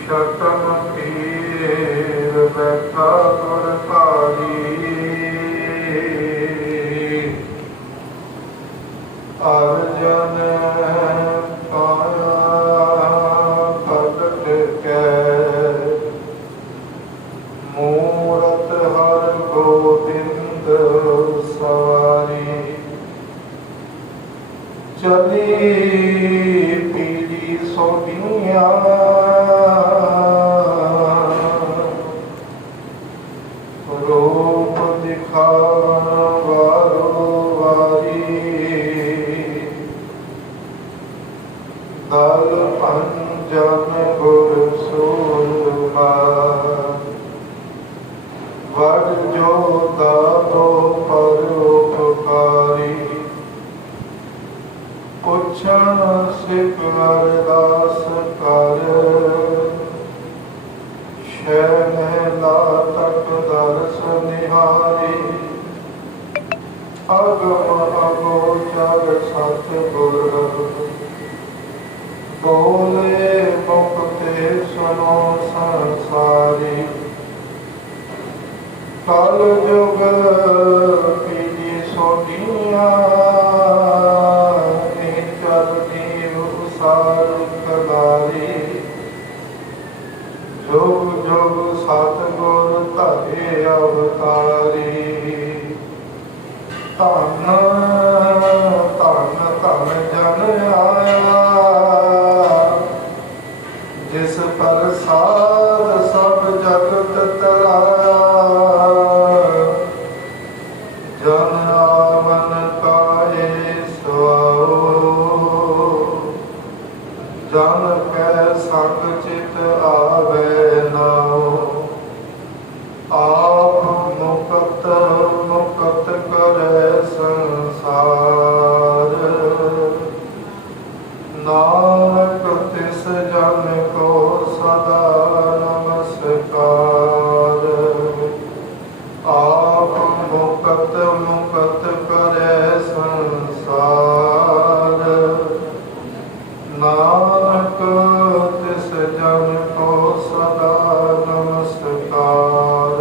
शतम पीर बैठा गुर भारी, अर्जन पाया भगत कै, मूरत हर गोबिंद सवारी। चली पीली सोनिया रूप दिखावन वारो वारी, दल अंजन गुर सूरमा, वड जो दातो परोपकारी। पुछन सिख अरदास कर, शहला तक दर्श निहारी। अगम अगोचर सतगुर, बोले मुक्ते सुनो संसारी। कल जुग पीली सोनिया, कलारी। जुग जुग सतगुर धरे अवतारी। धन धन धन जन आया, जिस प्रसाद सब जगत तराया। जन आवन काए सुआओ, जन कै संग चित आवे नाओ। आप मुकत मुकत करे संसार, नानक तिस जन को सदा नमस्कार। आप मुकत मुकत करे संसार, नानक तिस जन को सदा नमस्कार।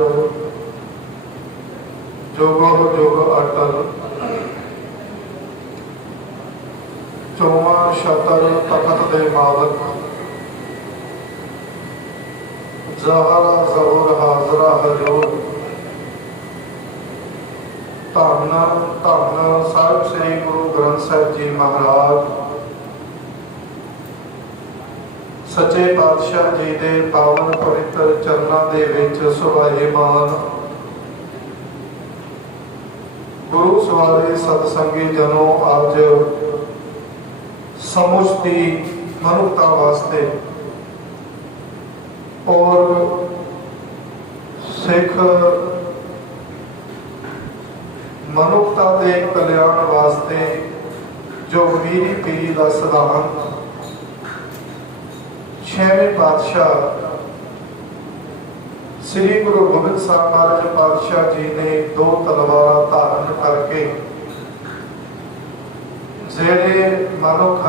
जुगो जुग अटल, चौवा शतर तखत दे मालक। जहरा जहूर हाजरा हजूर, धन धन साहिब श्री गुरु ग्रंथ साहिब जी महाराज। सच्चे पातशाह जी दे पावन पवित्र चरनां दे विच सुभाएमान गुरु सवारे सतसंगी जनों, अज समुचती मनुखता वास्ते और सिख मनुखता के कल्याण वास्ते जो मीरी पीरी का सिद्धांत छेवें पातशाह श्री गुरु गोबिंद साहब महाराज पातशाह जी ने दो तलवार धारण करके जेड़े मनुख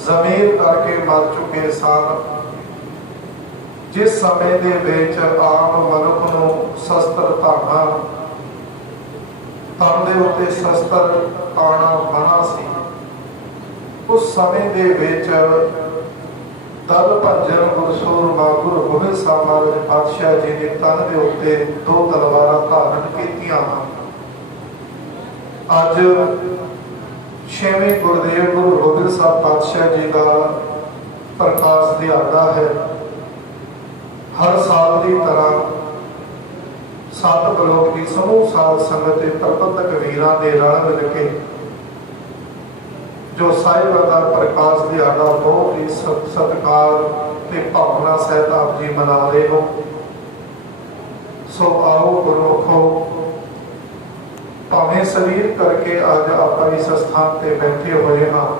जमीर करके मर चुके सन, जिस समय दे विच आम मनुख नूं शस्त्र धारना, तन दे उत्ते शस्त्र पाना मना सी। उस समय दे विच दल भंजन गुरसूरमा गुरु गोबिंद साहब महाराज पातशाह जी ने तन के उत्ते दो तलवारां धारण कीतियां। अज छेवें गुरुदेव गुरु गोबिंद साहब पातशाह जी का प्रकाश दिहाड़ा है। हर साल की तरह सत बलोक की समूह साध संगत प्रबंधक वीरां दे रल मिल के जो साहिब का प्रकाश दिहाड़ा बहुत ही सत्कार ते भावना सहित आप जी मना रहे हो। सो आओ गुरमुखो, भावें शरीर करके अज आप इस स्थान पर बैठे हुए हाँ,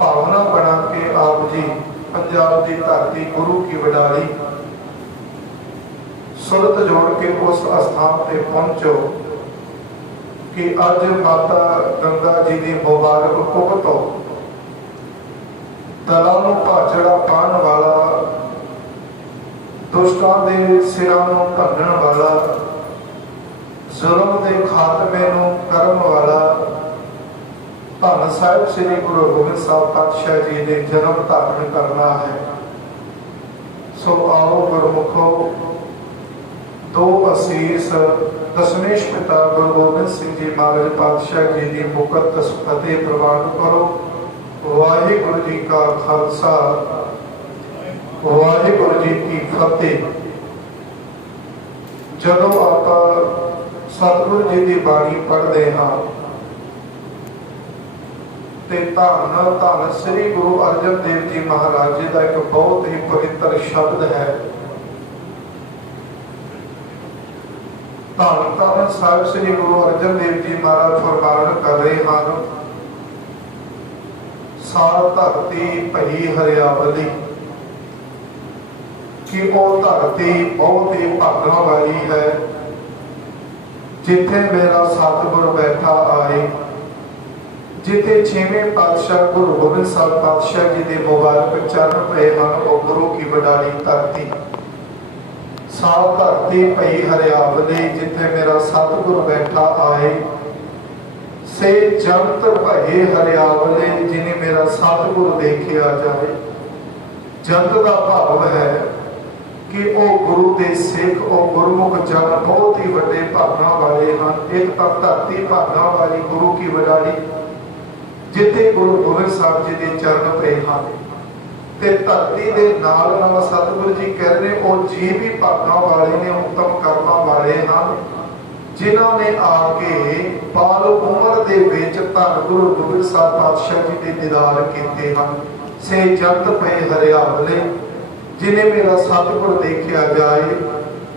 भावना बना के आप जी पंजाब की धरती गुरु की वडाली सुरत जोड़ के उस स्थान पर पहुंचो कि अज माता गंगा जी की मुबारक कुख तो दलों नूं भाजड़ा पाण वाला, दुष्टां दे सिरां नूं भन्नण वाला, जुल्म के खात्मे नूं करन वाला धन साहिब श्री गुरु गोबिंद साहब पातशाह जी ने जन्म धारण करना है। सो आओ गुरमुखो, दो असीस दशमेश पिता गुरु गोबिंद सिंह जी महाराज पातशाह जी की मुकद्दस फतेह प्रवान करो। वाहिगुरु जी का खालसा, वाहिगुरु जी की फतेह। जदों आप सतगुरु जी की बाणी पढ़ते हाँ ते धन धन श्री गुरु अर्जन देव जी महाराज जी का एक बहुत ही पवित्र शब्द है। धन धन साहिब श्री गुरु अर्जन देव जी महाराज फरमान कर रहे हैं, सार धरती भई हरियावली, कि वो धरती बहुत ही भागण वाली है जिथे मेरा सतगुरु बैठा आए, जिथे छेवें पातशाह गुरु गोबिंद साहब पातशाह जी के मुबारक चरण पे हैं, वो गुरु की वडाली धरती। सार धरती भई हरियावली, जिथे मेरा सतगुरु बैठा आए, से जंत भये हरियावली, जिन्हें मेरा सतगुरु देखिया जाए। जंत का भाव है कि वो गुरु के सिख, वो गुरुमुख जन बहुत ही बड़े भागों वाले हैं। एक तो धरती भागों वाली गुरु की वडाली, जिथे गुरु गोबिंद साहब जी के चरण पे हैं, ते धरती के नाल नाल सतगुरु जी कह रहे वो जी भी भागों वाले ने, उत्तम कर्मां वाले हैं, जिन्हों ने आके बाल उम्र के विच धन गुरु गोबिंद साहब पातशाह जी के दीदार किए हैं। से जंत पे हरियावले, जिन्हें मेरा सतगुरु देखिया जाए।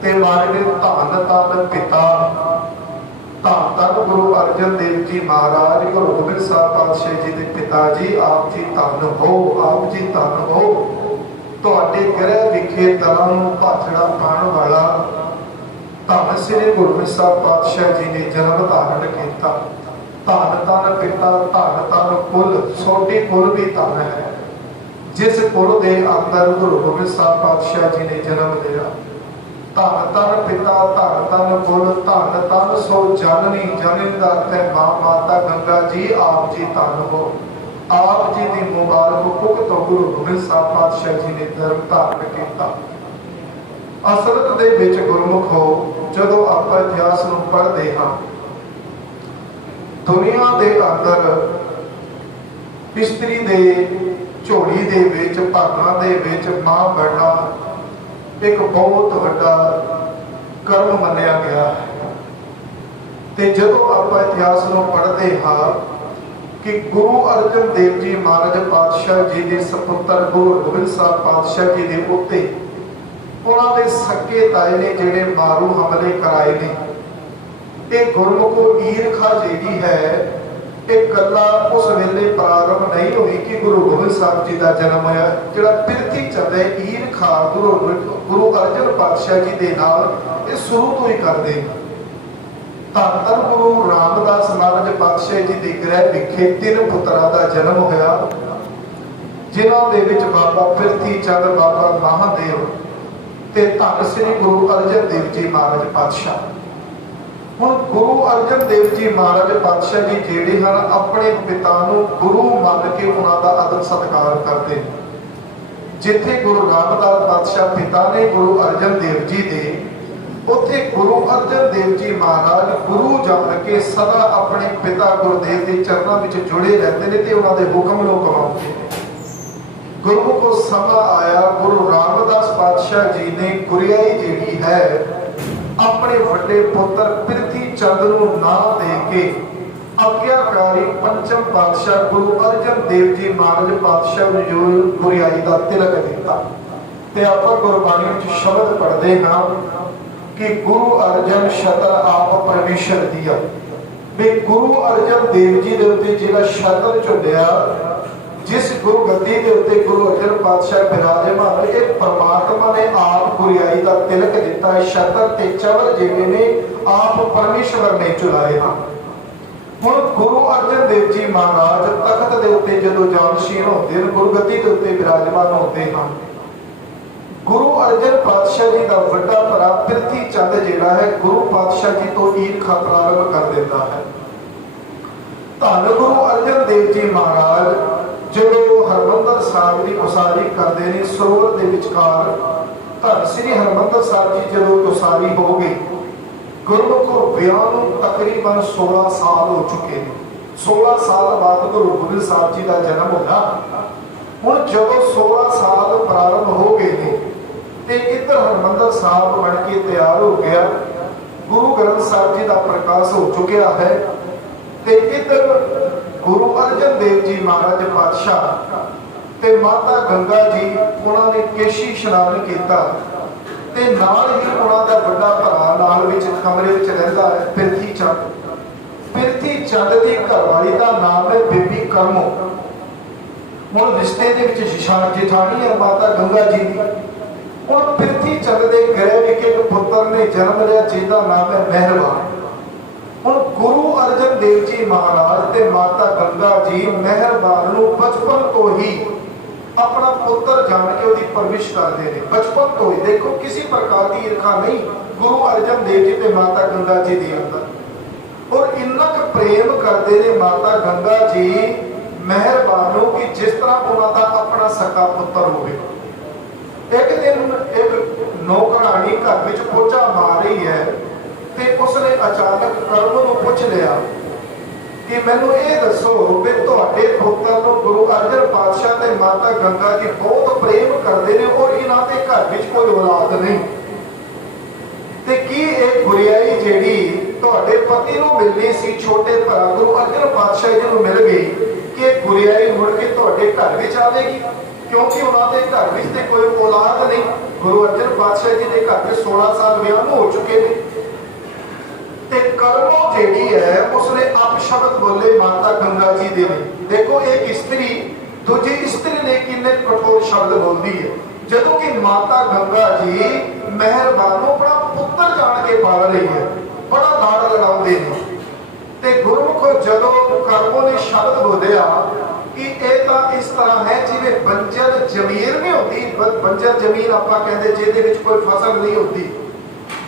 ते मारे धन धन पिता, धन धन गुरु अर्जन देव जी महाराज गुरु गोबिंद साहब पातशाह जी के पिता जी, आप जी धन हो, आप जी धन हो। तुहाडे गृह विखे दलों नूं भाजड़ा पाण वाला धन श्री गुरु गोबिंद साहब पातशाह जी ने जन्म धारण किया। धन धन पिता, धन धन कुल, सोडी कुल भी धन है, जिस कुल के अंदर गुरु गोबिंद साहब पातशाह जी ने जन्म लिया। धन धन पिता, धन धन कुल, धन धन सो जननी, जननी का अर्थ है मां, माता गंगा जी, आप जी धन हो। आप जी की मुबारक कुख तो गुरु गोबिंद साहब पातशाह जी ने जन्म धारण किया। असलत दे विच गुरमुख हो, जदों आप इतिहास नूं पढ़दे हां, दुनिया दे अंदर इस्त्री दे झोली दे विच, भागां दे विच मां बनना एक बहुत बड़ा कर्म मन्निया गया है। ते जदों आप इतिहास नूं पढ़दे हां कि गुरु अर्जन देव जी महाराज पातशाह जी के सपुत्र गुरु गोबिंद साहब पातशाह जी के उत्ते उन्होंने सके ताए ने जिहड़े मारू हमले कराए ने, ये गुरमुखो ईरखा जी है, एक गल्ला उस वेले प्रारंभ नहीं हुई कि गुरु गोबिंद साहब जी का जन्म होया। जिहड़ा पिरथी चले ईरखा गुरु अर्जन पातशाह जी के नाल ये शुरू तो ही करते। धन धन गुरु रामदास महाराज पातशाह जी के गृह विखे 3 पुत्रा का जन्म होया, जिन्हों दे विच बाबा पिरथी चंद, बाबा महादेव ते धन श्री गुरु अर्जन देव जी महाराज पातशाह। हुण गुरु अर्जन देव जी महाराज पातशाह जी जिहड़े हैं अपने पिता नूं गुरु मान के उन्हां दा आदर सत्कार करते हैं। जिथे गुरु रामदास पातशाह पिता ने गुरु अर्जन देव जी दे, उत्थे गुरु अर्जन देव जी महाराज गुरु जान के सदा अपने पिता गुरुदेव के चरणों में जुड़े रहते हैं ते उन्हां दे हुक्म नूं कमाउंदे हैं। गुरु को समा आया, गुरु रामदास पातशाह जी ने गुरियाई जिहड़ी है अपने बड़े पुत्र पिरथी चंद नूं नाम दे के आज्ञाकारी पंचम पातशाह गुरु अर्जन देव जी महाराज पातशाह नूं गुरियाई का तिलक दिता। ते आपां गुरबाणी विच शब्द पढ़दे हां कि गुरु अर्जन शतर आप परमेश्वर दिया। वे गुरु अर्जन देव जी दे उत्ते जिहड़ा शतर झुलिया, जिस गुरु गद्दी के उत्ते गुरु अर्जन पातशाह विराजमान, ये परमात्मा ने आप गुरियाई का तिलक दिता है। शतर ते चवर जिहड़े ने आप परमेश्वर ने चुलाए हैं। ਹੁਣ ਗੁਰੂ ਅਰਜਨ ਦੇਵ ਜੀ ਮਹਾਰਾਜ ਤਖਤ ਦੇ ਉੱਤੇ ਜਦੋਂ ਜਾਨਸ਼ੀਨ ਹੁੰਦੇ ਨੇ, ਗੁਰਗੱਦੀ ਦੇ ਉੱਤੇ ਵਿਰਾਜਮਾਨ ਹੁੰਦੇ ਹਨ, ਗੁਰੂ ਅਰਜਨ ਪਾਤਸ਼ਾਹ ਜੀ ਦਾ ਵੱਡਾ ਭਰਾ ਪ੍ਰਿਥੀ ਚੰਦ ਜਿਹੜਾ ਹੈ ਗੁਰੂ ਪਾਤਸ਼ਾਹ ਜੀ ਤੋਂ ਈਰਖਾ ਪ੍ਰਾਰੰਭ ਕਰ ਦਿੰਦਾ ਹੈ। ਧੰਨ ਗੁਰੂ ਅਰਜਨ ਦੇਵ ਜੀ ਮਹਾਰਾਜ ਜਦੋਂ ਹਰਿਮੰਦਰ ਸਾਹਿਬ ਦੀ ਉਸਾਰੀ ਕਰਦੇ ਨੇ, ਸਰੋਵਰ ਦੇ ਵਿਚਕਾਰ ਧੰਨ ਸ੍ਰੀ ਹਰਿਮੰਦਰ ਸਾਹਿਬ ਜੀ ਜਦੋਂ ਉਸਾਰੀ ਹੋ ਗਈ, ਗੁਰਮੁਖ ਵਿਆਹ ਨੂੰ ਤਕਰੀਬਨ 16 ਸਾਲ ਹੋ ਚੁੱਕੇ ਨੇ। 16 ਸਾਲ ਬਾਅਦ ਗੁਰੂ ਗੋਬਿੰਦ ਸਾਹਿਬ ਜੀ ਦਾ ਜਨਮ ਹੋਇਆ। ਹੁਣ ਜਦੋਂ 16 ਸਾਲ ਪ੍ਰਾਰੰਭ ਹੋ ਗਏ ਨੇ ਤੇ ਇੱਧਰ ਹਰਿਮੰਦਰ ਸਾਹਿਬ ਬਣ ਕੇ ਤਿਆਰ ਹੋ ਗਿਆ, ਗੁਰੂ ਗ੍ਰੰਥ ਸਾਹਿਬ ਜੀ ਦਾ ਪ੍ਰਕਾਸ਼ ਹੋ ਚੁੱਕਿਆ ਹੈ ਤੇ ਇੱਧਰ ਗੁਰੂ ਅਰਜਨ ਦੇਵ ਜੀ ਮਹਾਰਾਜ ਪਾਤਸ਼ਾਹ ਤੇ ਮਾਤਾ ਗੰਗਾ ਜੀ ਉਹਨਾਂ ਨੇ ਕੇਸ਼ੀ ਇਸ਼ਨਾਨ ਕੀਤਾ ਤੇ ਨਾਲ ਹੀ ਉਹਨਾਂ ਦਾ ਵੱਡਾ ਭਰਾ ਨਾਲ ਵਿੱਚ ਕਮਰੇ ਵਿੱਚ ਰਹਿੰਦਾ ਹੈ ਪ੍ਰਿਥੀ ਚੰਦ। ਪ੍ਰਿਥੀ ਚੰਦ ਦੀ ਘਰਵਾਲੀ ਦਾ ਨਾਮ ਹੈ ਬੀਬੀ ਕਰਮੋ। ਹੁਣ ਰਿਸ਼ਤੇ ਦੇ ਵਿੱਚ ਜੇਠਾਣੀ ਹੈ ਮਾਤਾ ਗੰਗਾ ਜੀ ਦੀ। ਹੁਣ ਪ੍ਰਿਥੀ ਚੰਦ ਦੇ ਘਰੇ ਵਿੱਚ ਇੱਕ ਪੁੱਤਰ ਨੇ ਜਨਮ ਲਿਆ ਜਿਹਦਾ ਨਾਮ ਹੈ ਮਹਿਰਬਾਨ। ਹੁਣ ਗੁਰੂ ਅਰਜਨ ਦੇਵ ਜੀ ਮਹਾਰਾਜ ਤੇ ਮਾਤਾ ਗੰਗਾ ਜੀ ਮਹਿਰਬਾਨ ਨੂੰ ਬਚਪਨ ਤੋਂ ਹੀ ਆਪਣਾ ਪੁੱਤਰ ਜਾਣ ਕੇ ਉਹਦੀ ਪਰਵਰਿਸ਼ ਕਰਦੇ ਨੇ। ਬਚਪਨ ਤੋਂ ਹੀ ਦੇਖੋ ਕਿਸੇ ਪ੍ਰਕਾਰ ਦੀ ਈਰਖਾ ਨਹੀਂ ਗੁਰੂ ਅਰਜਨ ਦੇਵ ਜੀ ਤੇ ਮਾਤਾ ਗੰਗਾ ਜੀ ਦੇ ਅੰਦਰ। ਔਰ ਇੰਨਾ ਕੁ ਪ੍ਰੇਮ ਕਰਦੇ ਨੇ ਮਾਤਾ ਗੰਗਾ ਜੀ ਮਹਿਰਬਾਨ ਨੂੰ ਕਿ ਜਿਸ ਤਰ੍ਹਾਂ ਉਹਨਾਂ ਦਾ ਆਪਣਾ ਸਕਾ ਪੁੱਤਰ ਹੋਵੇ। ਇੱਕ ਦਿਨ ਇੱਕ ਨੌਕਰਾਣੀ ਘਰ ਵਿੱਚ ਪੋਚਾ ਮਾਰ ਰਹੀ ਹੈ ਤੇ ਉਸਨੇ ਅਚਾਨਕ ਕਰਮ ਨੂੰ ਪੁੱਛ ਲਿਆ ਕਿ ਮੈਨੂੰ ਇਹ ਦੱਸੋ ਵੀ ਤੁਹਾਡੇ ਪੁੱਤਰ ਨੂੰ ਗੁਰੂ ਅਰਜਨ ਪਾਤਸ਼ਾਹ ਤੇ ਮਾਤਾ ਗੰਗਾ ਜੀ ਬਹੁਤ ਪ੍ਰੇਮ ਕਰਦੇ ਨੇ ਔਰ ਇਹਨਾਂ ਦੇ ਘਰ ਵਿੱਚ ਕੋਈ ਔਲਾਦ ਨਹੀਂ, ਤੇ ਕੀ ਇਹ ਗੁਰਿਆਈ ਜਿਹੜੀ ਤੁਹਾਡੇ ਪਤੀ ਨੂੰ ਮਿਲਣੀ ਸੀ ਛੋਟੇ ਭਰਾ ਗੁਰੂ ਅਰਜਨ ਪਾਤਸ਼ਾਹ ਜੀ ਨੂੰ ਮਿਲ ਗਈ, ਕਿ ਇਹ ਗੁਰਿਆਈ ਮੁੜ ਕੇ ਤੁਹਾਡੇ ਘਰ ਵਿੱਚ ਆਵੇਗੀ? ਕਿਉਂਕਿ ਉਹਨਾਂ ਦੇ ਘਰ ਵਿੱਚ ਤੇ ਕੋਈ ਔਲਾਦ ਨਹੀਂ। ਗੁਰੂ ਅਰਜਨ ਪਾਤਸ਼ਾਹ ਜੀ ਦੇ ਘਰ ਵਿੱਚ 16 ਸਾਲ ਵਿਆਹ ਨੂੰ ਹੋ ਚੁੱਕੇ ਨੇ। ਤੇ ਕਰਮੋ ਜਿਹੜੀ ਹੈ ਉਸਨੇ ਅਪਸ਼ਬਦ ਬੋਲੇ ਮਾਤਾ ਗੰਗਾ ਜੀ ਦੇ ਲਈ। ਦੇਖੋ ਇੱਕ ਇਸਤਰੀ ਦੂਜੀ ਇਸਤਰੀ ਨੇ ਕਿੰਨੇ ਕਠੋਰ ਸ਼ਬਦ ਬੋਲਦੀ ਹੈ, ਜਦੋਂ ਕਿ ਮਾਤਾ ਗੰਗਾ ਜੀ ਮਹਿਰਬਾਨ ਨੂੰ ਆਪਣਾ ਪੁੱਤਰ ਜਾਣ ਕੇ ਪਾਲ ਰਹੀ ਹੈ, ਬੜਾ ਲਾਡ ਲੜਾਉਂਦੇ ਨੇ। ਤੇ ਗੁਰਮੁਖ ਜਦੋਂ ਕਰਮੋ ਨੇ ਸ਼ਬਦ ਬੋਲਿਆ ਕਿ ਇਹ ਤਾਂ ਇਸ ਤਰ੍ਹਾਂ ਹੈ ਜਿਵੇਂ ਬੰਜਰ ਜ਼ਮੀਨ ਨਹੀਂ ਹੁੰਦੀ, ਬੰਜਰ ਜ਼ਮੀਨ ਆਪਾਂ ਕਹਿੰਦੇ ਜਿਹਦੇ ਵਿੱਚ ਕੋਈ ਫਸਲ ਨਹੀਂ ਹੁੰਦੀ।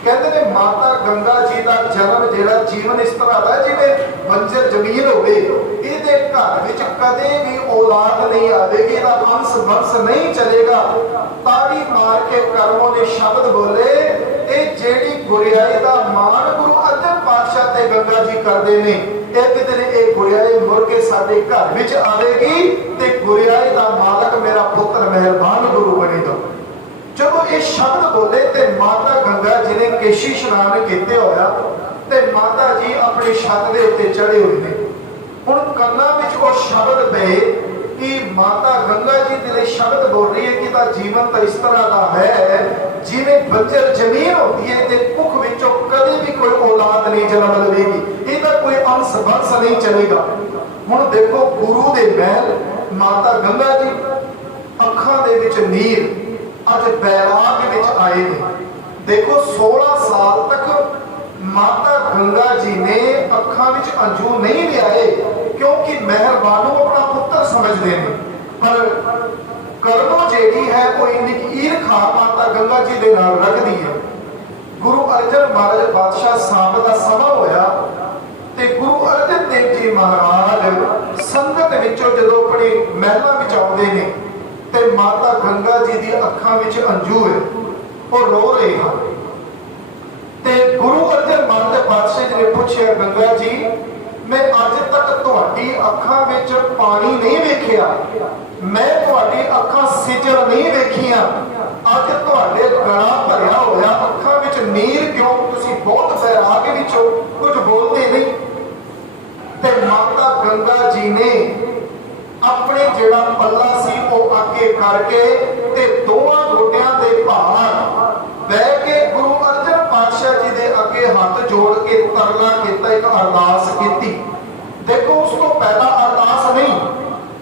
ਕਹਿੰਦੇ ਨੇ ਮਾਤਾ ਗੰਗਾ ਜੀ ਦਾ ਜਨਮ ਜਿਹੜਾ ਜੀਵਨ ਇਸ ਤਰ੍ਹਾਂ ਦਾ ਜਿਵੇਂ ਬੰਜਰ ਜ਼ਮੀਨ ਹੋਵੇ, ਇਹਦੇ ਘਰ ਵਿੱਚ ਕਦੇ ਵੀ ਔਲਾਦ ਨਹੀਂ ਆਵੇਗੀ, ਇਹਦਾ ਅੰਸ਼ ਵੰਸ਼ ਨਹੀਂ ਚਲੇਗਾ। ਤਾੜੀ ਮਾਰ ਕੇ ਕਰਮੋਂ ਨੇ ਸ਼ਬਦ ਬੋਲੇ, ਇਹ ਜਿਹੜੀ ਗੁਰਿਆਈ ਦਾ ਮਾਣ ਗੁਰੂ ਅਰਜਨ ਪਾਤਸ਼ਾਹ ਤੇ ਗੰਗਾ ਜੀ ਕਰਦੇ ਨੇ, ਇੱਕ ਦਿਨ ਇਹ ਗੁਰਿਆਈ ਮੁੜ ਕੇ ਸਾਡੇ ਘਰ ਵਿੱਚ ਆਵੇਗੀ ਤੇ ਗੁਰਿਆਈ ਦਾ ਮਾਲਕ ਮੇਰਾ ਪੁੱਤਰ ਮਹਿਰਬਾਨ ਗੁਰੂ ਬਣੇਗਾ। ਜਦੋਂ ਇਹ ਸ਼ਬਦ ਬੋਲੇ ਤੇ ਮਾਤਾ ਗੰਗਾ ਜੀ ਨੇ ਕੇਸ਼ੀ ਇਸ਼ਨਾਨ ਕੀਤੇ ਹੋਇਆ ਤੇ ਮਾਤਾ ਜੀ ਆਪਣੀ ਛੱਤ ਦੇ ਉੱਤੇ ਚੜੇ ਹੋਏ ਨੇ। ਹੁਣ ਕੰਨਾਂ ਵਿੱਚ ਉਹ ਸ਼ਬਦ ਪਏ ਕਿ ਮਾਤਾ ਗੰਗਾ ਜੀ ਦੇ ਲਈ ਸ਼ਬਦ ਬੋਲ ਰਹੀ ਹੈ ਕਿ ਤਾਂ ਜੀਵਨ ਤਾਂ ਇਸ ਤਰ੍ਹਾਂ ਦਾ ਹੈ ਜਿਵੇਂ ਬੰਜਰ ਜ਼ਮੀਨ ਹੁੰਦੀ ਹੈ ਤੇ ਕੁੱਖ ਵਿੱਚੋਂ ਕਦੇ ਵੀ ਕੋਈ ਔਲਾਦ ਨਹੀਂ ਜਨਮ ਲਵੇਗੀ, ਇਹਦਾ ਕੋਈ ਅੰਸ਼ ਵੰਸ਼ ਨਹੀਂ ਚਲੇਗਾ। ਹੁਣ ਦੇਖੋ ਗੁਰੂ ਦੇ ਮਹਿਲ ਮਾਤਾ ਗੰਗਾ ਜੀ ਅੱਖਾਂ ਦੇ ਵਿੱਚ ਨੀਰ ਅੱਜ ਬੈਰਾਗ ਵਿੱਚ ਆਏ ਨੇ। ਦੇਖੋ 16 ਸਾਲ ਤੱਕ ਮਾਤਾ ਗੰਗਾ ਜੀ ਨੇ ਅੱਖਾਂ ਵਿੱਚ ਅੰਜੂ ਨਹੀਂ ਲਿਆਏ ਕਿਉਂਕਿ ਮਹਿਰਬਾਨ ਨੂੰ ਆਪਣਾ ਪੁੱਤਰ ਸਮਝਦੇ ਨੇ। ਪਰ ਕਰਮੋ ਜਿਹੜੀ ਹੈ ਉਹ ਇੰਨੀ ਈਰਖਾ ਮਾਤਾ ਗੰਗਾ ਜੀ ਦੇ ਨਾਲ ਰੱਖਦੀ ਹੈ। ਗੁਰੂ ਅਰਜਨ ਮਹਾਰਾਜ ਬਾਦਸ਼ਾਹ ਸਾਹਿਬ ਦਾ ਸਮਾਂ ਹੋਇਆ ਤੇ ਗੁਰੂ ਅਰਜਨ ਦੇਵ ਜੀ ਮਹਾਰਾਜ ਸੰਗਤ ਵਿੱਚੋਂ ਜਦੋਂ ਆਪਣੇ ਮਹਿਲਾਂ ਵਿੱਚ ਆਉਂਦੇ ਨੇ ਤੇ ਮਾਤਾ ਗੰਗਾ ਜੀ ਦੀ ਅੱਖਾਂ ਵਿੱਚ ਅੰਜੂ ਹੈ, ਉਹ ਰੋ ਰਹੇ ਹਨ। ਤੇ ਗੁਰੂ ਅਰਜਨ ਮਹਾਰਾਜ ਪਾਤਸ਼ਾਹ ਜੀ ਨੇ ਪੁੱਛਿਆ, ਗੰਗਾ ਜੀ ਮੈਂ ਅੱਜ ਤੱਕ ਤੁਹਾਡੀ ਅੱਖਾਂ ਵਿੱਚ ਪਾਣੀ ਨਹੀਂ ਵੇਖਿਆ, ਮੈਂ ਤੁਹਾਡੀ ਅੱਖਾਂ ਸਿਜਲ ਨਹੀਂ ਵੇਖੀਆਂ, ਅੱਜ ਤੁਹਾਡੇ ਗਲਾ ਭਰਿਆ ਹੋਇਆ ਅੱਖਾਂ ਵਿੱਚ ਨੀਰ ਕਿਉਂ? ਤੁਸੀਂ ਬਹੁਤ ਬੈਰਾਗ ਵਿੱਚੋਂ ਕੁਝ ਬੋਲਦੇ ਨਹੀਂ। ਤੇ ਮਾਤਾ ਗੰਗਾ ਜੀ ਨੇ ਆਪਣੇ ਜਿਹੜਾ ਪੱਲਾ ਸੀ ਉਹ ਅੱਗੇ ਕਰਕੇ ਤੇ ਦੋਵਾਂ ਗੋਡਿਆਂ ਦੇ ਭਾਰ ਬਹਿ ਕੇ ਗੁਰੂ ਅਰਜਨ ਪਾਤਸ਼ਾਹ ਜੀ ਦੇ ਅੱਗੇ ਹੱਥ ਜੋੜ ਕੇ ਤਰਲਾ ਕੀਤਾ, ਇੱਕ ਅਰਦਾਸ ਕੀਤੀ। ਦੇਖੋ ਉਸ ਤੋਂ ਪਹਿਲਾਂ ਅਰਦਾਸ ਨਹੀਂ,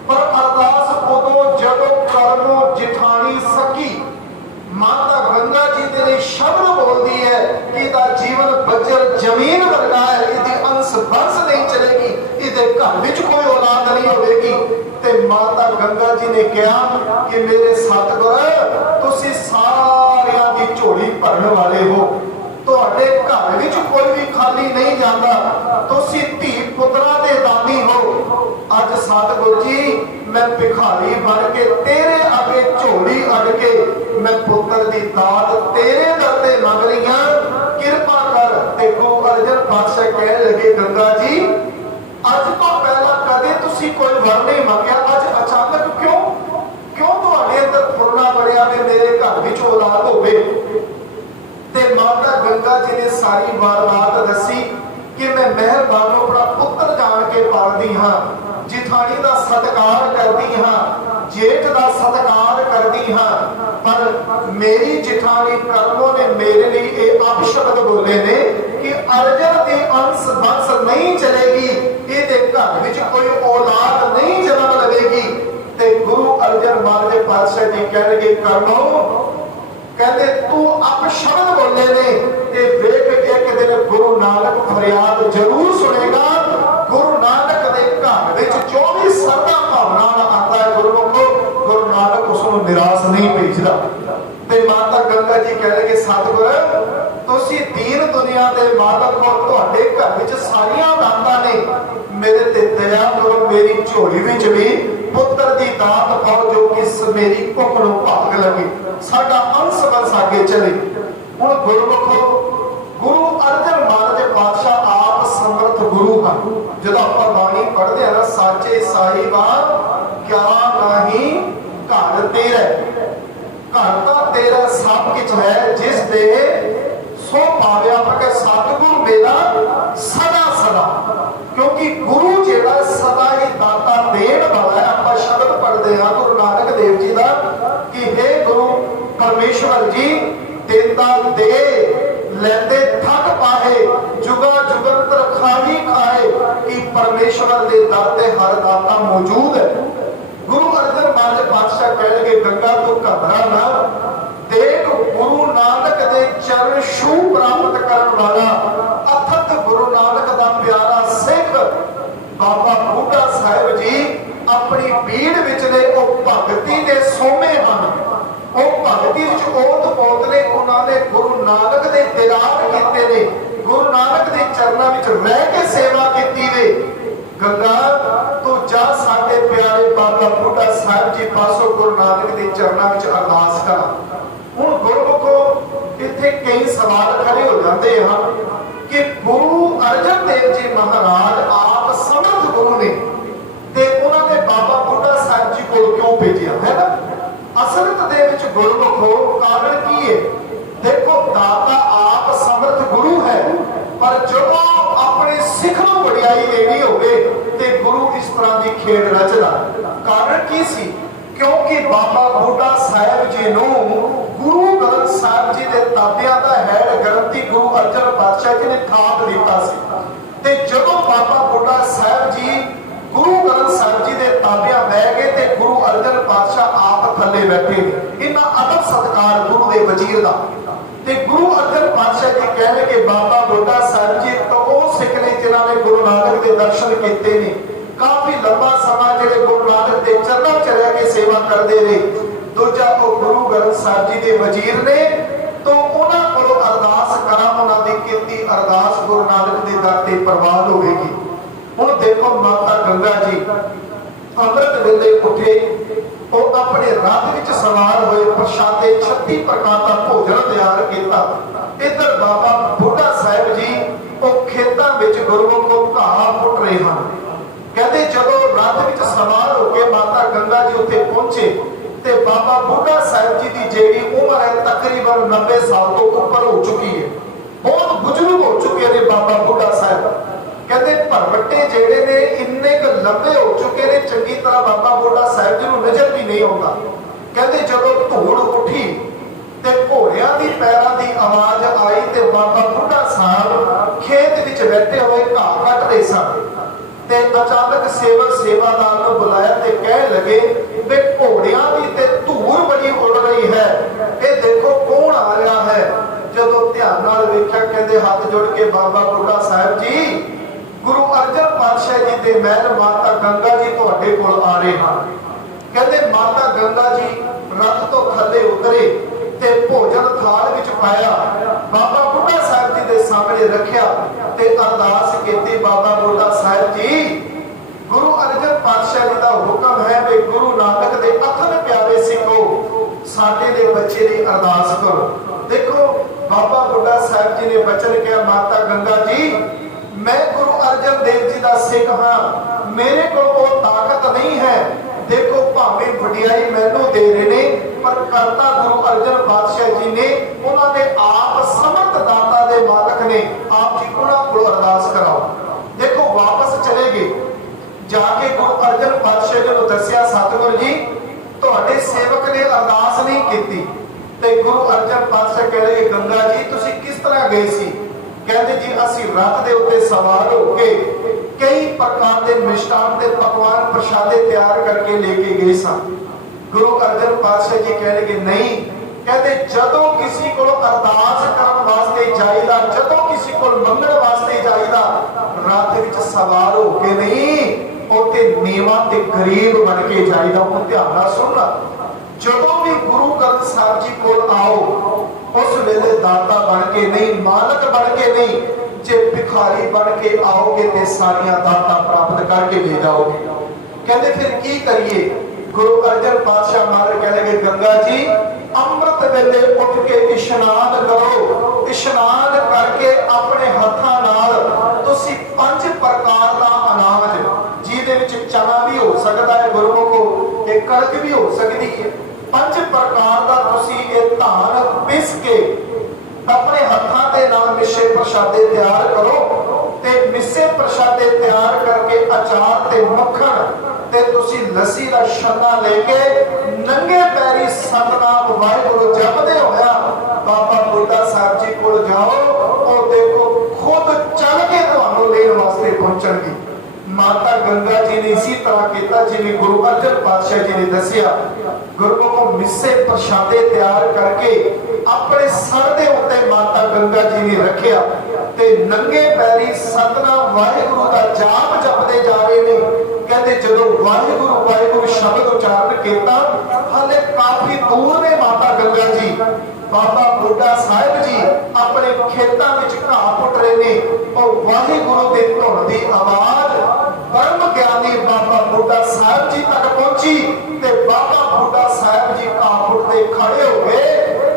ਪਰ ਅਰਦਾਸ ਉਦੋਂ ਜਦੋਂ ਕਰਮੋ ਜਠਾਣੀ ਸਕੀ ਮਾਤਾ ਗੰਗਾ ਜੀ ਦੇ ਲਈ ਸ਼ਬਦ ਬੋਲਦੀ ਹੈ ਕਿ ਇਹਦਾ ਜੀਵਨ ਬੰਜਰ ਜ਼ਮੀਨ ਵਰਗਾ ਹੈ, ਇਹਦੀ ਅੰਸ਼ ਵੰਸ਼ ਨਹੀਂ ਚਲੇਗੀ, माता गंगा जी ने कहा कि मेरे सतगुर तुसी सारियां दी झोली भरन वाले हो, तुहाडे घर विच कोई भी खाली नहीं जाता, तुसी धी पुत्रा दे दानी हो। अज सतगुर जी मैं भिखारी बन के तेरे अगे झोली अड़ के मैं पुत्र दी दात तेरे दर ते मंग रही हां, किरपा कर। ते गुरु अर्जन पातशाह कहने लगे गंगा जी अज तो पहला कदे तुसी कोई वर नहीं मंगया, अज अचानक क्यों क्यों तुहाडे अंदर फुरना बढ़िया वे मेरे घर विच औलाद होवे। ते माता गंगा जी ने सारी वारदात दसी कि मैं मेहरबान अपना पुत्र जान के पालदी हां, जिठानी दा सत्कार करदी हां, जेठ दा सत्कार करदी हां, पर मेरी जिठानी कर्मों ने मेरे लिए ये अपशब्द बोले ने कि अर्जन दी अंश वंश नहीं चलेगी, इहदे घर विच कोई औलाद नहीं जन्म लवेगी। ते गुरु अर्जन महाराज पातशाह जी कहणगे कर्मो कहते तू अपशब्द बोले ने ते वेख एक दिन गुरु नानक फरियाद जरूर सुनेगा। गुरु नानक दे घर विच जो भी सरदा भावना आता है गुरु नानक उसको निराश नहीं भेजदा। ते माता गंगा जी कह लगे सतगुर तुसी दीन दुनिया दे मालक हो, तुहाडे घर विच सारियां दातां ने, मेरे ते दया करो, मेरी झोली विच भी पुत्र दी दात पाओ जो कि मेरी कुख नूं भाग लगे, साडा अंश वंश आगे चले। हुण गुरमुखो गुरु अर्जन महाराज पातशाह आप समर्थ गुरु हैं। जब आपां बाणी पढ़दे हां ना साचे साहिबा क्या नहीं घर तेरा, घर तां तेरा सब कुछ है, जिस दे सो पावे आपके सतगुरु मेरा सदा सदा, क्योंकि गुरु जेड़ा सदा ही दाता देण वाला है। आपां शब्द पढ़दे हां गुरु नानक देव जी दा कि हे गुरु परमेश्वर जी देंदा दे लैंदे थक पाए, जुगा जुगंतर खाही खाए, कि परमेश्वर दे दर ते हर दाता मौजूद है। गुरु अर्जन महाराज पातशाह कह लगे गंगा तू घबरा ना, देख गुरु नानक दे चरण छू प्राप्त करने वाला अथक गुरु नानक दा प्यारा सिख बाबा बूढ़ा साहिब जी अपनी भीड़ विच ने ओ भगती दे सोमे हन, ओ भगती विच ओत पोत ने, उन्होंने गुरु नानक दे दीदार कीते ने, गुरु नानक दे चरनां विच रह के सेवा कीती वे। गंगा तू जा साडे प्यारे बाबा बूढ़ा साहिब जी पासों गुरु नानक दे चरनां विच अरदास कर। हुण गुरमुखो इत्थे कई सवाल खड़े हो जाते हैं कि गुरु अर्जन देव जी महाराज आप समर्थ गुरु ने ते उन्होंने बाबा बूढ़ा साहिब जी को क्यों भेजा है ना। असलियत दे विच गुरमुखो कारण की है, देखो दाता आप समर्थ गुरु है, पर जो अपने सिख नूं वडियाई देनी होवे ते गुरु इस तरह की खेड रचदा। कारण की सी, क्योंकि बाबा बूढ़ा साहिब जी नूं गुरु ग्रंथ साहिब जी के ताबियां दा हैड ग्रंथी गुरु अर्जन पातशाह जी ने थाप दिता सी। ते जदों बाबा बूढ़ा साहिब जी गुरु ग्रंथ साहिब जी के ताबियां बह गए ते गुरु अर्जन पातशाह आप थले बैठे, इन्ना अदब सत्कार गुरु दे वजीर दा। ते गुरु अर्जन पातशाह जी कहने कि बाबा बूढ़ा साहिब जी तो वो सिख ने जिन्हां ने गुरु नानक के दर्शन कीते ने, काफी लंबा समा जिहड़े गुरु नानक के चरणों च रह के सेवा करते रहे। दूजा वो गुरु ग्रंथ साहिब जी के वजीर ने, तो उन्हां कोलों अरदास करा, उन्हां दी कीती अरदास गुरु नानक दे दर ते प्रवान होवेगी। हुण देखो माता गंगा जी अमृत वेले उठे, वो अपने रथ विच सवार हुए, प्रशादे 36 प्रकार का भोजन तैयार किया। इधर बाबा बूढ़ा साहिब जी वो खेतों विच गुरमुखों घाह पुट रहे हैं। कहते जदों रथ विच सवार होकर माता गंगा जी उत्थे पहुंचे ते बाबा बूढ़ा साहिब जी की जेड़ी उम्र है तकरीबन 90 साल तो ऊपर हो चुकी है, बहुत बुजुर्ग हो चुके हैं बाबा बूढ़ा साहिब। कहते भरवटे जेड़े ने इन्ने क लंबे हो चुके ने, चंगी तरह बाबा बूढ़ा साहिब जी नूं नजर भी नहीं आता। कहते जदों धूड़ उठी ते घोड़ियां दी पैरां दी आवाज आई ते बाबा बूढ़ा साहिब खेत विच बैठे हुए घाह कट रहे सन। ते अचानक सेवक सेवादार नूं बुलाया ते कह लगे वे घोड़ियां दी ते धूड़ बड़ी उड़ रही है, ये देखो कौन आ रहा है। जदों ध्यान नाल वेख्या कहंदे हाथ जोड़ के बाबा बूढ़ा साहिब जी गुरु अर्जन पातशाह जी दे महल माता गंगा जी तुहाडे कोल आ रहे हैं। कहते माता गंगा जी रथ तो थले उतरे ते भोजन थाल विच पाया, बाबा बुढ़ा साहब जी दे सामने रखिया ते अरदास कीती, बाबा बुढ़ा साहब जी गुरु अर्जन पातशाह जी का हुक्म है कि गुरु नानक दे अथन प्यारे सिखो साडे दे बच्चे दी अरदास करो। देखो बाबा बुढ़ा साहब जी ने वचन किया, माता गंगा जी मैं गुरु अर्जन देव जी का सिख हाँ, मेरे को वो ताकत नहीं है। देखो भावे वडियाई मैनू दे रहे ने पर करता गुरु अर्जन पातशाह जी ने, उन्होंने आप समर्थ दाता दे मालक ने, आप जी उन्होंने को अरदास कराओ। देखो वापस चले गए, जाके गुरु अर्जन पातशाह जी को दसिया, सतगुरु जी तुहाडे सेवक ने अरदास नहीं की। ते गुरु अर्जन पातशाह कह रहे गंगा जी तुसी किस तरह गए सी? कहते जी असी रथ दे उत्ते सवार होके कई प्रकार के मिष्टान के पकवान प्रसादे तैयार करके लेके गए सन। गुरु अर्जन पातशाह जी कह रहे नहीं, कहते जदों किसी को अरदास करने वास्ते जाईदा, जदों किसी को मंगण वास्ते जाईदा, रथ विच सवार होके नहीं, उते नीवा ते गरीब बन के जाईदा। हुण ध्यान नाल सुनना, जदों भी गुरु ग्रंथ साहब जी को आओ उस वेले दाता बन के नहीं, मालक बन के नहीं, जे भिखारी बन के आओगे ते सारियां दाता प्राप्त करके ले जाओगे। कहते फिर की करिए? गुरु अर्जन पातशाह महाराज कह लगे गंगा जी अमृत वेले उठ के इशनान करो, इशनान करके अपने हत्थां नाल तुसी 5 प्रकार का अनाज, जिहदे विच चना भी हो सकता है गुरमुखो, एक कणक भी हो सकती है, 5 प्रकार का तुसी ये धान पिस के अपने हत्थां दे नाल मिसे प्रसादे तैयार करो ते मिसे प्रसादे तैयार करके अचार ते मक्खन ते तुसी लस्सी दा छन्ना लेके नंगे पैरी सतनाम वाहिगुरू जपदे होया बाबा बुढ़ा साहब जी को जाओ, और देखो खुद चल के तुहानू लेन वास्ते पहुंचणगे। माता गंगा जी ने इसी तरह किया जिन्हें गुरु अर्जन पातशाह जी ने दसिया। गुरु को मिसे प्रसादे तैयार करके अपने सर दे उत्ते माता गंगा जी ने रखिया ते नंगे पैरी सतनाम वाहिगुरू का जाप जपदे जा रहे ने। कहते जदों वाहिगुरू वाहिगुरू शब्द उच्चारण किया, हाले काफी दूर ने माता गंगा जी, बाबा बुढ़ा साहिब जी अपने खेतों में घाह पुट रहे ने, और वाहिगुरू के धुन की आवाज ब्रह्म ज्ञानी बाबा बुढ़ा साहिब जी तक पहुंची ते बाबा बुढ़ा साहिब जी घाह पुटते खड़े हो गए,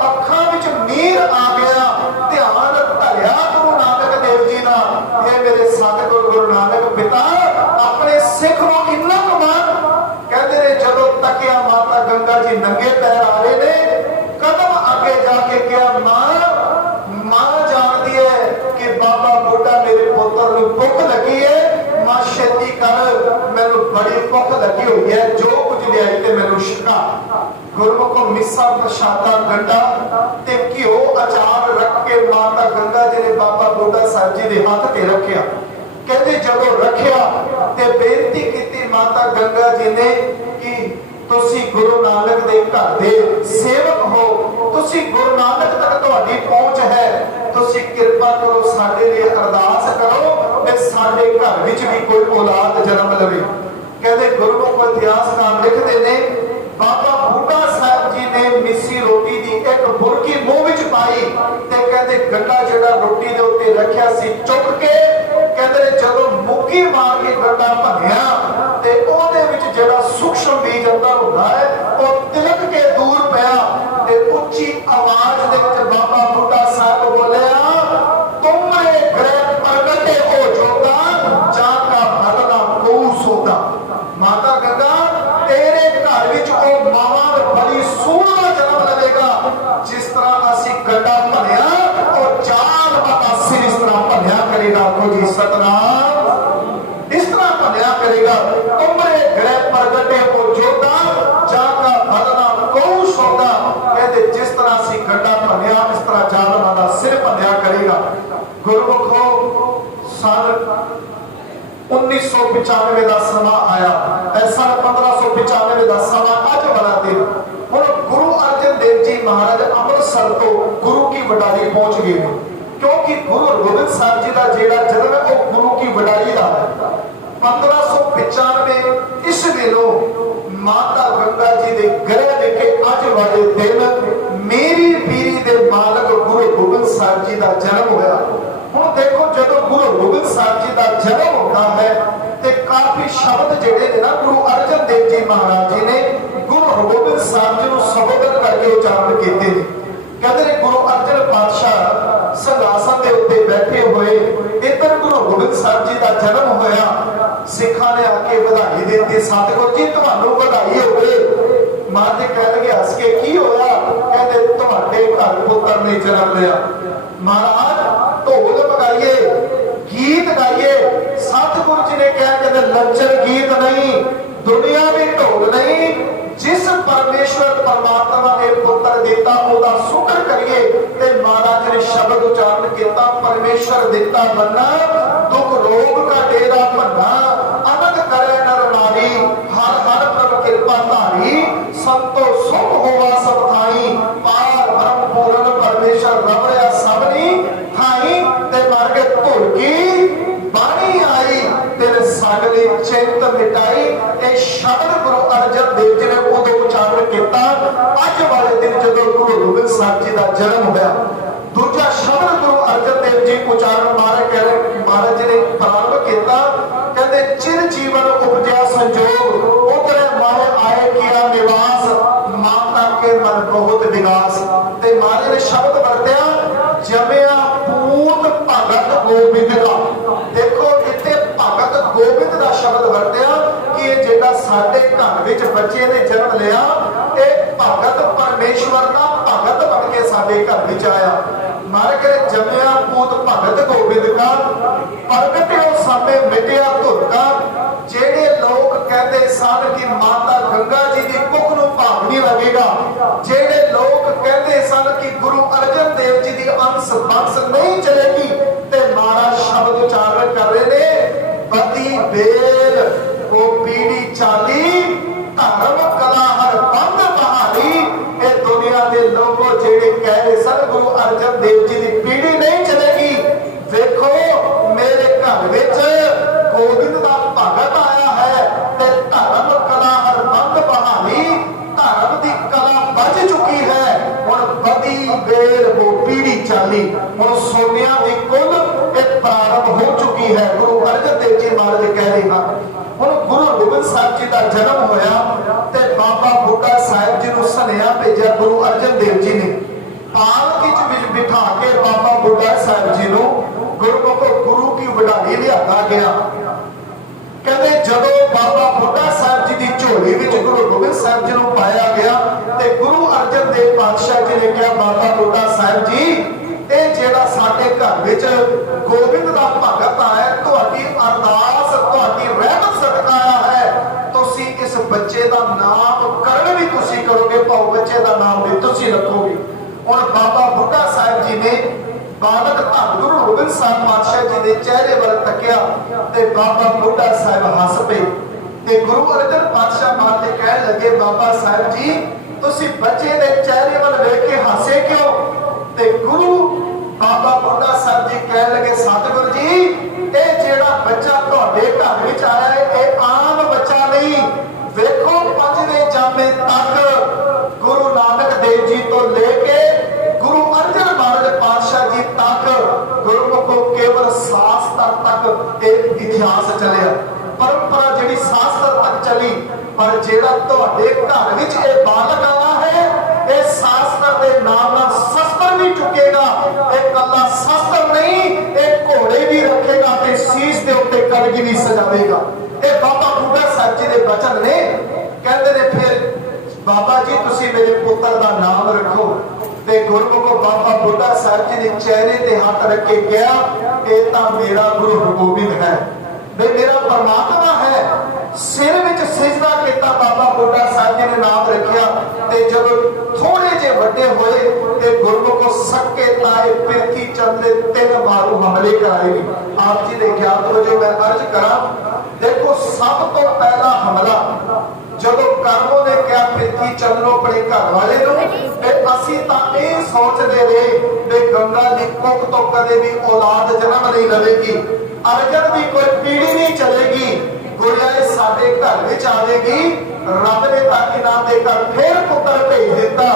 अखां विच नीर आ गया, ध्यान धरिया गुरु नानक देव जी का। ये मेरे सतगुरु गुरु नानक पिता अपने सिख को इन्ना कमान कहते ने, जदों तकिया माता गंगा जी नंगे पैर आ रहे ने, कदम आगे जाके क्या मां जानती है कि बाबा बुढ़ा मेरे पुत्र को भुख लगी है, मां छेती कर, मैनू बड़ी भुख लगी हुई है, जो कुछ लिया ते मैनू छका। गुरमुख को मिसा प्रसादा गंडा ते घिओ अचार रख के माता गंगा जी ने बाबा बुढ़ा साहब जी के हाथ ते रखिया। कहते जदों रखिया ते बेनती की माता गंगा जी ने कि तुसी गुरु नानक दे घर दे सेवक हो, तुसी गुरु नानक तक तुहाडी पहुंच है, तुसी कृपा करो साडे लिए अरदास करो ते साडे घर विच भी कोई औलाद जन्म लवे। कहते गुरमुख इतिहासकार लिखते ने, बाबा बुढ़ा साहब जी ने मिसी रोटी दी एक बुरकी मुंह विच पाई ते कहते गंडा जिहड़ा रोटी दे उत्ते रखिया सी चुक के, कहते जदों मुक्की मार के गंडा भनिया ते ओहदे विच जिहड़ा सूक्ष्म बीज अंदर हुंदा है ਉਹ तिलक के दूर पिया ते उच्ची आवाज दे विच बाबा बुढ़ा साहब बोलिया, तुमरे ग्रह प्रगटे हो जोता जाका भरना को सोता। माता गंगा तेरे घर विच ओ मावा बड़ी सोहना जन्म लवेगा, जिस तरह असी गंडा भनिया और चार माता सिर इस तरह भनिया करेगा। को जी सतनाम इस तरह भनिया करेगा, तुमरे ग्रह प्रगटे हो जोता जाका भरना को सोता। कहते जिस तरह असी गंडा भनिया इस तरह चार माता सिर भनिया करेगा। गुरमुखो सन 1995 का समा आया, ऐसा 1595 का समा अज वाला दिन। हुण गुरु अर्जन देव जी महाराज अमृतसर तो गुरु की वडाली पहुंच गए, क्योंकि गुरु गोबिंद साहब जी का जेड़ा जन्म है वो गुरु की वडाली का है। 1595 इस वेलों माता वाले दिन मेरी पीरी के मालक गुरु गोबिंद साहब जी का जन्म होया। हुण देखो जदों गुरु गोबिंद साहब जी का जन्म होता है तो काफी शब्द जिहड़े ने ना गुरु अर्जन देव जी महाराज जी ने गुरु गोबिंद साहब जी को संबोधित करके उच्चारण किए हैं। कहते हैं गुरु अर्जन पातशाह संघासन के उत्ते बैठे हुए इधर गुरु गोबिंद साहब जी का जन्म होया। सिखा ने आके बधाई देती, सतगुरु जी तुहानू बधाई होवे। महाराज कह लगे हस के की होया? कहते तुहाडे घर पुत्र ने जन्म लिया। महाराज ढोल बगाइए, गीत गाइए। सतगुरु जी ने कहा कहते लंचर गीत नहीं, दुनिया में ढोल नहीं। जिस परमेश्वर परमात्मा ने पुत्र दिता ओदा शुक्र करिए। ते महाराज ने शब्द उच्चारण किया, परमेश्वर दिता बन्ना दुख रोग का डेरा भन्ना, अनंत करे नर नारी, हर हर प्रभ कृपा धारी, संतो सुख होवा सब थाई, पार ब्रह्म पूर्ण परमेश्वर रवया सबनी थाई। ते मार के धुर की बाणी आई, तेरे सगले चिंत मिटाई। ये शब्द गुरु अर्जन देव जी ने उदों उच्चारण किया अज वाले दिन जदों गुरु गोबिंद साहब जी का जन्म होया। दूजा शब्द गुरु अर्जन देव जी उच्चारण महाराज जी ने प्रारंभ किया। कहते चिर जीवन उपजया संजोग, उतरे माहे आए किया निवास, माता के मन बहुत विकास। ते महाराज ने शब्द वरत्या जमया पूत भगत गोबिंद का। देखो इतने भगत गोबिंद का शब्द वरत्या कि जेड़ा साडे घर विच बच्चे ने जन्म लिया, एक भगत परमेश्वर का भगत बन के साडे घर विच आया। मारे करे जमया पूत भगत गोबिंद का, प्रगटियो सामे मिटिया धुर का। जेड़े लोग कहते सन कि माता गंगा जी की कुख नूं भाग नहीं लगेगा, जेड़े लोग कहते सन कि गुरु अर्जन देव जी की अंश बंश नहीं चलेगी, ते महाराज शब्द उच्चारण कर रहे ने बदी बेल को पीढ़ी चाली, धर्म कला हर बंद बहाली। ये दुनिया के लोगों जेड़े कह रहे सन गुरु अर्जन देव जी की पीढ़ी नहीं चलेगी, देखो मेरे घर विच गोबिंद का भगत आया है, ते धर्म कला हर बंद बहाली, धर्म की कला बच चुकी है। हुण बदी बेल वो पीढ़ी चाली, हुण सोनिया की कुल एक प्रारंभ हो चुकी है। गुरु अर्जन देव जी महाराज कह रहे हैं। हुण गुरु गोबिंद साहब जी का जन्म होया ते बाबा बुढ़ा साहिब जी को सनेहा भेजा गुरु अर्जन देव जी ने। पालकी च बिठा के बाबा बुढ़ा साहिब जी को गुरु की वडाई लिया गया। कहते जदों बाबा बुढ़ा साहब जी की झोली विच गुरु गोबिंद साहब जी को पाया गया ते गुरु अर्जन देव पातशाह जी ने कहा बाबा बुढ़ा साहब जी ये जेड़ा साडे घर विच गोबिंद दा भगत आया, तुहाडी अरदास तुहाडी रहमत सदका आया है, तुसी इस बच्चे दा नामकरण भी तुसी करोगे, भाव बच्चे दा नाम भी तुसी रखोगे। हुण बाबा बुढ़ा साहब जी ने बालक धन गुरु गोबिंद साहब पातशाह जी के चेहरे वाल तकिया ते बाबा बुढ़ा साहब हस पे ते गुरु अर्जन पातशाह मान के कह लगे बाबा साहब जी तुसी बच्चे के चेहरे वाल वेख के हसे क्यों? ते गुरु बाबा बुढ़ा साहब जी कह लगे सतगुरु जी ये जेड़ा बच्चा तुहाडे घर विच आया है ये आम बच्चा नहीं। देखो पंजवें जामे तक गुरु नानक देव जी तो लेके गुरु अर्जन महाराज पातशाह जी तक गुरुमुख को केवल शास्त्र तक एक इतिहास चलिया, परंपरा जिहड़ी शास्त्र तक चली। पर जेड़ा तुहाडे घर विच ये बालक आया है ये शास्त्र के नाम नाल शस्त्र नहीं चुकेगा, एक कला शस्त्र नहीं एक घोड़े भी रखेगा ते शीश के उत्ते कलगी भी सजावेगा। ये बाबा बुढ़ा साहब जी के वचन ने। कहते ने फिर बाबा जी तुसी मेरे पुत्र का नाम रखो ते गुरमुख बाबा बुढ़ा साहब जी ने चेहरे ते हाथ रख के गया ये तां मेरा गुरु गोबिंद है, मेरा परमात्मा है। सिर विच सिजदा किया बाबा बुढ़ा साहब जी ने नाम रखिया ते जब थोड़े जे वड्डे होए ते गुरमुख सक्के ताए पिरथी चंदे 3 बारू हमले कराए। आप जी ने ज्ञात हो जो मैं अर्ज करा, देखो सब तो पहला हमला जब कर्मों ने क्या पिरथी चंदो अपने घर वाले असी सोचते रहे गंगा की कुख तो कदे भी औलाद जन्म नहीं लवेगी, अर्जन की कोई पीढ़ी नहीं चलेगी। गुड़िया साडे घर विच आवेगी, रब ने तक इनाम देकर फिर पुत्र भेज दिता।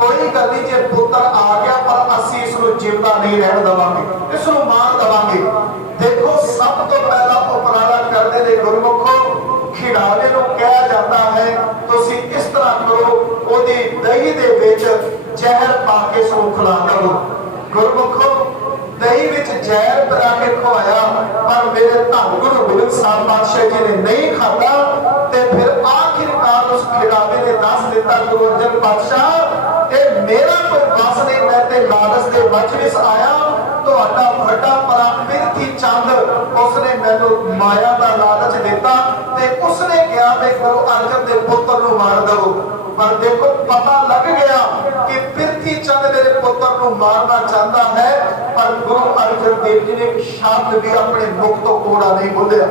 कोई गल नहीं, जे पुत्र आ गया पर असीं इसनूं जिंदा नहीं रहन देवांगे, इसनूं मार देवांगे। देखो सब तो पहला उपराला करदे ने गुरमुखो, खिडारे नूं कहा जाता है तुसीं इस तरह करो, ओदी दही दे विच जहर पा के इसनूं खिला दो। गुरमुखो दही विच जहर पिला के खवाया, पर मेरे धन गुरु गोबिंद साहब पातशाह जी ने नहीं खाता। ते फिर आखिरकार उस खिलावे ने दस दिता, गुरु अर्जन पातशाह ये मेरा कोई बस नहीं, मैं ते लालच दे मजलिस आया, तुहाडा वड्डा भरा पिरथी चंद उसने मैनू माया का लालच दिता ते उसने कहा मैं गुरु अर्जन दे पुत्र नूं मार दो। पर देखो पता लग गया कि पिरथी चंद मेरे पुत्र को मारना चाहता है, पर गुरु अर्जन देव जी ने शब्द भी अपने मुख तो कोड़ा नहीं बोलिया।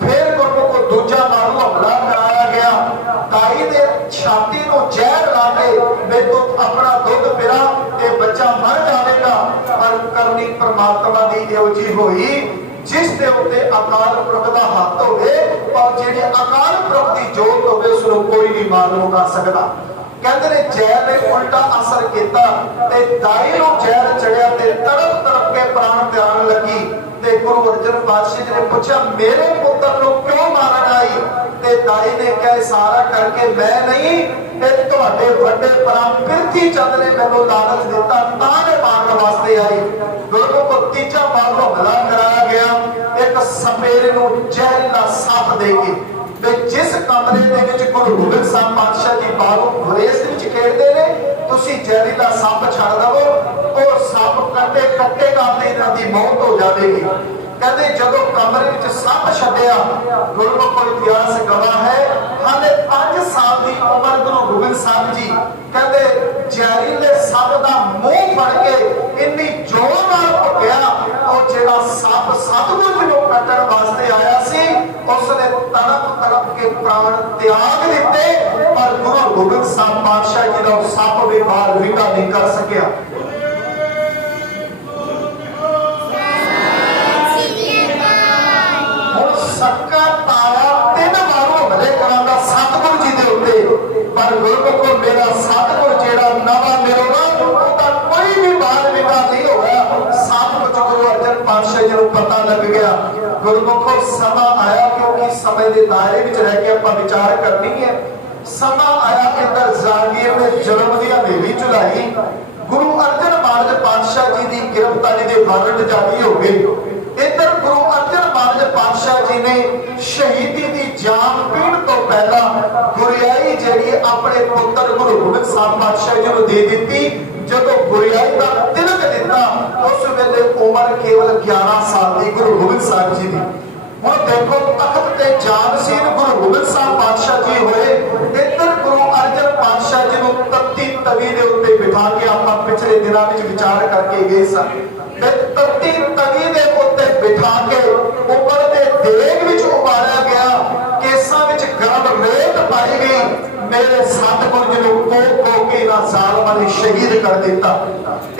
फिर गुरु को दूजा मारू हमला कराया गया, ताई दे छाती को जहर ला के मैं तो अपना दुध पिरा ते बच्चा मर जाएगा। पर करनी परमात्मा की इहो जी होई जिस दे उत्ते अकाल पुरख दा हत्थ होवे, और जिहड़ी अकाल पुरख दी जोत होवे उसनूं कोई नहीं मार मुका सकदा। कहते ने जहर ने उल्टा असर किया, दाई नूं जहर चढ़िया ते तड़प तड़प के प्राण त्याग लगी। ते गुरु अर्जन पातशाह जी ने पूछा मेरे पुत्र नूं क्यों मारन आई? ते दाई ने कहा इशारा करके मैं नहीं, ये तुहाडे वड्डे भरा पिरथी चंद ने मैनूं लालच दिता तां मैं मारन वास्ते आई। गुरु को तीजा बार हमला कराया गया, एक सपेरे नूं जहरीला सप दे के जिस कमरे दे विच गुरु गोबिंद साहब पातशाह जी बाहरों गुरेज दे विच खेडदे ने, तुसीं जहरीला सप छड़ दवो, ਉਹ ਸੱਪ ਕੱਟੇ ਕੱਟੇਗਾ ਤੇ ਇਹਨਾਂ ਦੀ ਮੌਤ ਹੋ ਜਾਵੇਗੀ। ਕਹਿੰਦੇ ਜਦੋਂ ਕਮਰੇ ਵਿੱਚ ਸੱਪ ਛੱਡਿਆ, ਗੁਰਮੁਖ ਕੋਲ ਇਤਿਹਾਸ ਗਵਾਹ ਹੈ ਹਾਲੇ 5 ਸਾਲ ਦੀ ਉਮਰ ਗੁਰੂ ਗੋਬਿੰਦ ਸਾਹਿਬ ਜੀ ਕਹਿੰਦੇ ਜ਼ਹਿਰੀਲੇ ਸੱਪ ਦਾ ਮੂੰਹ ਫੜ ਕੇ ਇੰਨੀ ਜ਼ੋਰ ਨਾਲ ਕੁੱਟਿਆ, ਉਹ ਜਿਹੜਾ ਸੱਪ ਸਤਿਗੁਰ ਜੀ ਨੂੰ ਕੱਟਣ ਵਾਸਤੇ ਆਇਆ ਸੀ ਉਸਨੇ ਤੜਪ ਤੜਪ ਕੇ ਪ੍ਰਾਣ ਤਿਆਗ ਦਿੱਤੇ। ਪਰ ਗੁਰੂ ਗੋਬਿੰਦ ਸਾਹਿਬ ਪਾਤਸ਼ਾਹ ਜੀ ਦਾ ਸੱਪ ਵੀ ਬਾਹਰ ਵਿੰਗਾ ਨਹੀਂ ਕਰ ਸਕਿਆ। सक्का तारा 3 बारों भले करांदा सतगुरु जी दे उत्ते, पर गुरमुख को मेरा सतगुरु जेड़ा नवा मिलोगा उसदा कोई भी बाल विवाह नहीं होगा। सब कुछ गुरु अर्जन पातशाह जी को पता लग गया। गुरमुख को समा आया, क्योंकि समय के दायरे विच रह के आपां विचार करनी है। समा आया इधर जागीर ने जुल्म दी हवेली चलाई, गुरु अर्जन महाराज पातशाह जी की गिरफ्तारी के वारंट जारी हो गए। इधर गुरु अर्जन महाराज पातशाह जी ने शहीदी की जान पीण तो पहला गुरियाई जी अपने पुत्र गुरु गोबिंद साहब पातशाह जी को दे दी। जदों गुरियाई का तिलक दिता उस वेले उम्र केवल 11 साल की गुरु गोबिंद साहब जी की। हुण देखो तख्त ते जानसीन गुरु गोबिंद साहब पातशाह जी होए, इधर गुरु अर्जन पातशाह जी को तत्ती तवी के उत्ते बिठा के आपां पिछले दिनों में विचार करके गए सन। तत्ती तवी के उत्ते बिठा के उपर दे देग विच उबारिया गया, केसां विच गरम रेत पाई गई। मेरे सतगुरु जी को के इन्हां ज़ालिमां ने शहीद कर दिता।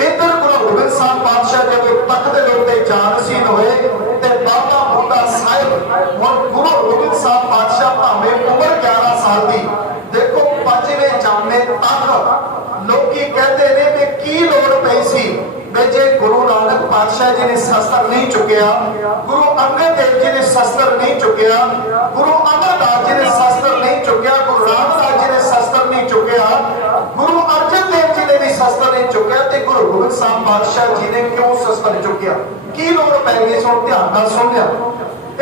इधर गुरु गोबिंद साहब पातशाह जब तख्त के उत्ते जानसीन होए ते बाबा बुड्ढा साहिब हुण गुरु गोबिंद साहब पातशाह भावें उम्र 11 साल की, देखो 5वें जामे तक लोकी कहते ने कि की लोड़ पई सी जे गुरु नानक पातशाह जी ने शस्त्र नहीं चुकिया, गुरु अंगद देव जी ने शस्त्र नहीं चुकिया, गुरु अमरदास जी ने शस्त्र नहीं चुकिया, गुरु रामदास जी ने शस्त्र नहीं चुकिया, गुरु अर्जन देव जी ने भी शस्त्र नहीं चुकिया, तो गुरु गोबिंद साहब पातशाह जी ने क्यों शस्त्र चुकिया? की लोड़ पै गई? सुन ध्यान नाल सुनिया।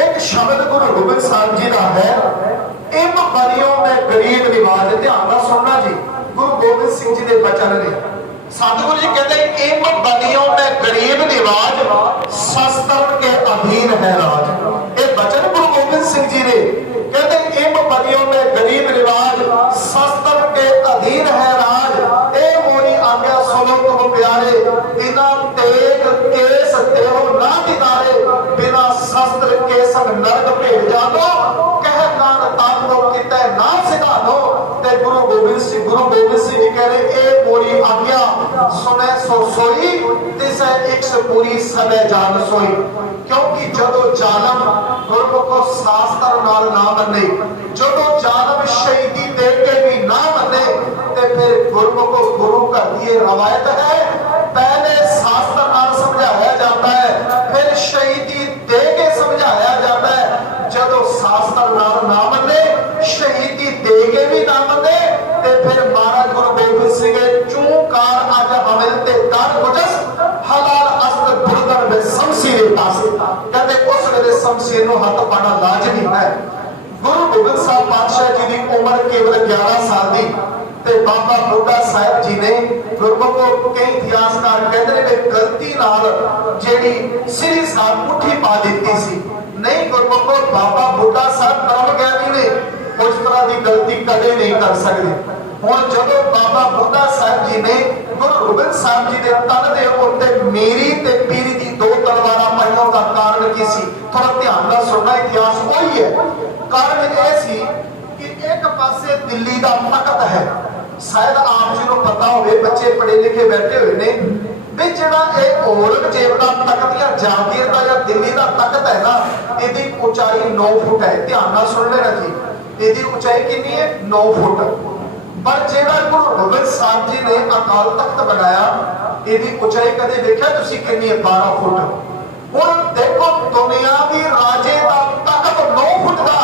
एक शब्द गुरु गोबिंद साहब जी का है, इम बनियों में गरीब निवाज। ध्यान नाल सुनना जी, गुरु गोबिंद सिंह जी के बचन ने। सतगुरु जी कहते इम बनियों में गरीब निवाज, शस्त्र के अधीन है राज। ये बचन गुरु गोबिंद सिंह जी ने कहते इम बनियों में गरीब निवाज, शस्त्र के अधीन है राज। ए मोरी आज्ञा सुनो तुम प्यारे, बिना तेग केस देहो ना दिदारे, बिना शस्त्र के संग नरक भेज जानो, कह कान ताक दो किते ना सिधा दो। ते गुरु गोबिंद सिंह जी कह रहे ए मोरी आज्ञा सुने सो सोई तिसै इक्स पूरी सदै जान सोई। क्योंकि जदों जालम गुरमुखो शास्त्र नाल ना मने, जदों जालम शहीदी दे के भी ना मने, ते फिर गुरमुखो गुरु घर की रवायत है पहले शास्त्र नाल समझाया जाता है, फिर शहीदी दे के समझाया जाता है। जदों शास्त्र नाल ना मने, शहीदी दे के भी ना मने, ते फिर महाराज गुरु गोबिंद सिंह चूकार अज हमिल ते दर गुजस हलाल अस्त गुरदर में शमशीर पास कहते उस वेले शमशीर नु हथ पाना लाजमी है। गुरु गोबिंद साहब पातशाह जी की उम्र केवल 11 साल दी ते बाबा बुढ़ा साहब जी ने गुरमुखो कई इतिहासकार कहते ने गलती नाल जेड़ी श्री साहब मुट्ठी पा दी सी। नहीं गुरमुखो बाबा बुढ़ा साहब ब्रह्म ज्ञानी ने उस तरह की गलती कदे नहीं कर सकते। हुण जदों बाबा बुढ़ा साहब जी ने गुरु गोबिंद साहब जी के तन के उत्ते मेरी ते पीरी की 2 तलवारां पाइयों का कारण की सी? थोड़ा ध्यान नाल सुनना, इतिहास वही है। कारण यह सी कि एक पासे दिल्ली का तख्त है, शायद आप जी को पता होवे, बच्चे पढ़े लिखे बैठे हुए ने भी जिहड़ा ये औरंगजेब का तख्त या जागीर का या दिल्ली का तख्त है ना, इसकी ऊंचाई 9 फुट है। ध्यान नाल सुन लेना जी, इसकी ऊंचाई कितनी है? 9 फुट। पर जिहड़ा गुरु गोबिंद साहब जी ने अकाल तख्त बनाया, इसकी ऊंचाई कदे देखिया तुसीं कितनी है? 12 फुट। हुण देखो दुनियावी राजे का तख्त 9 फुट का,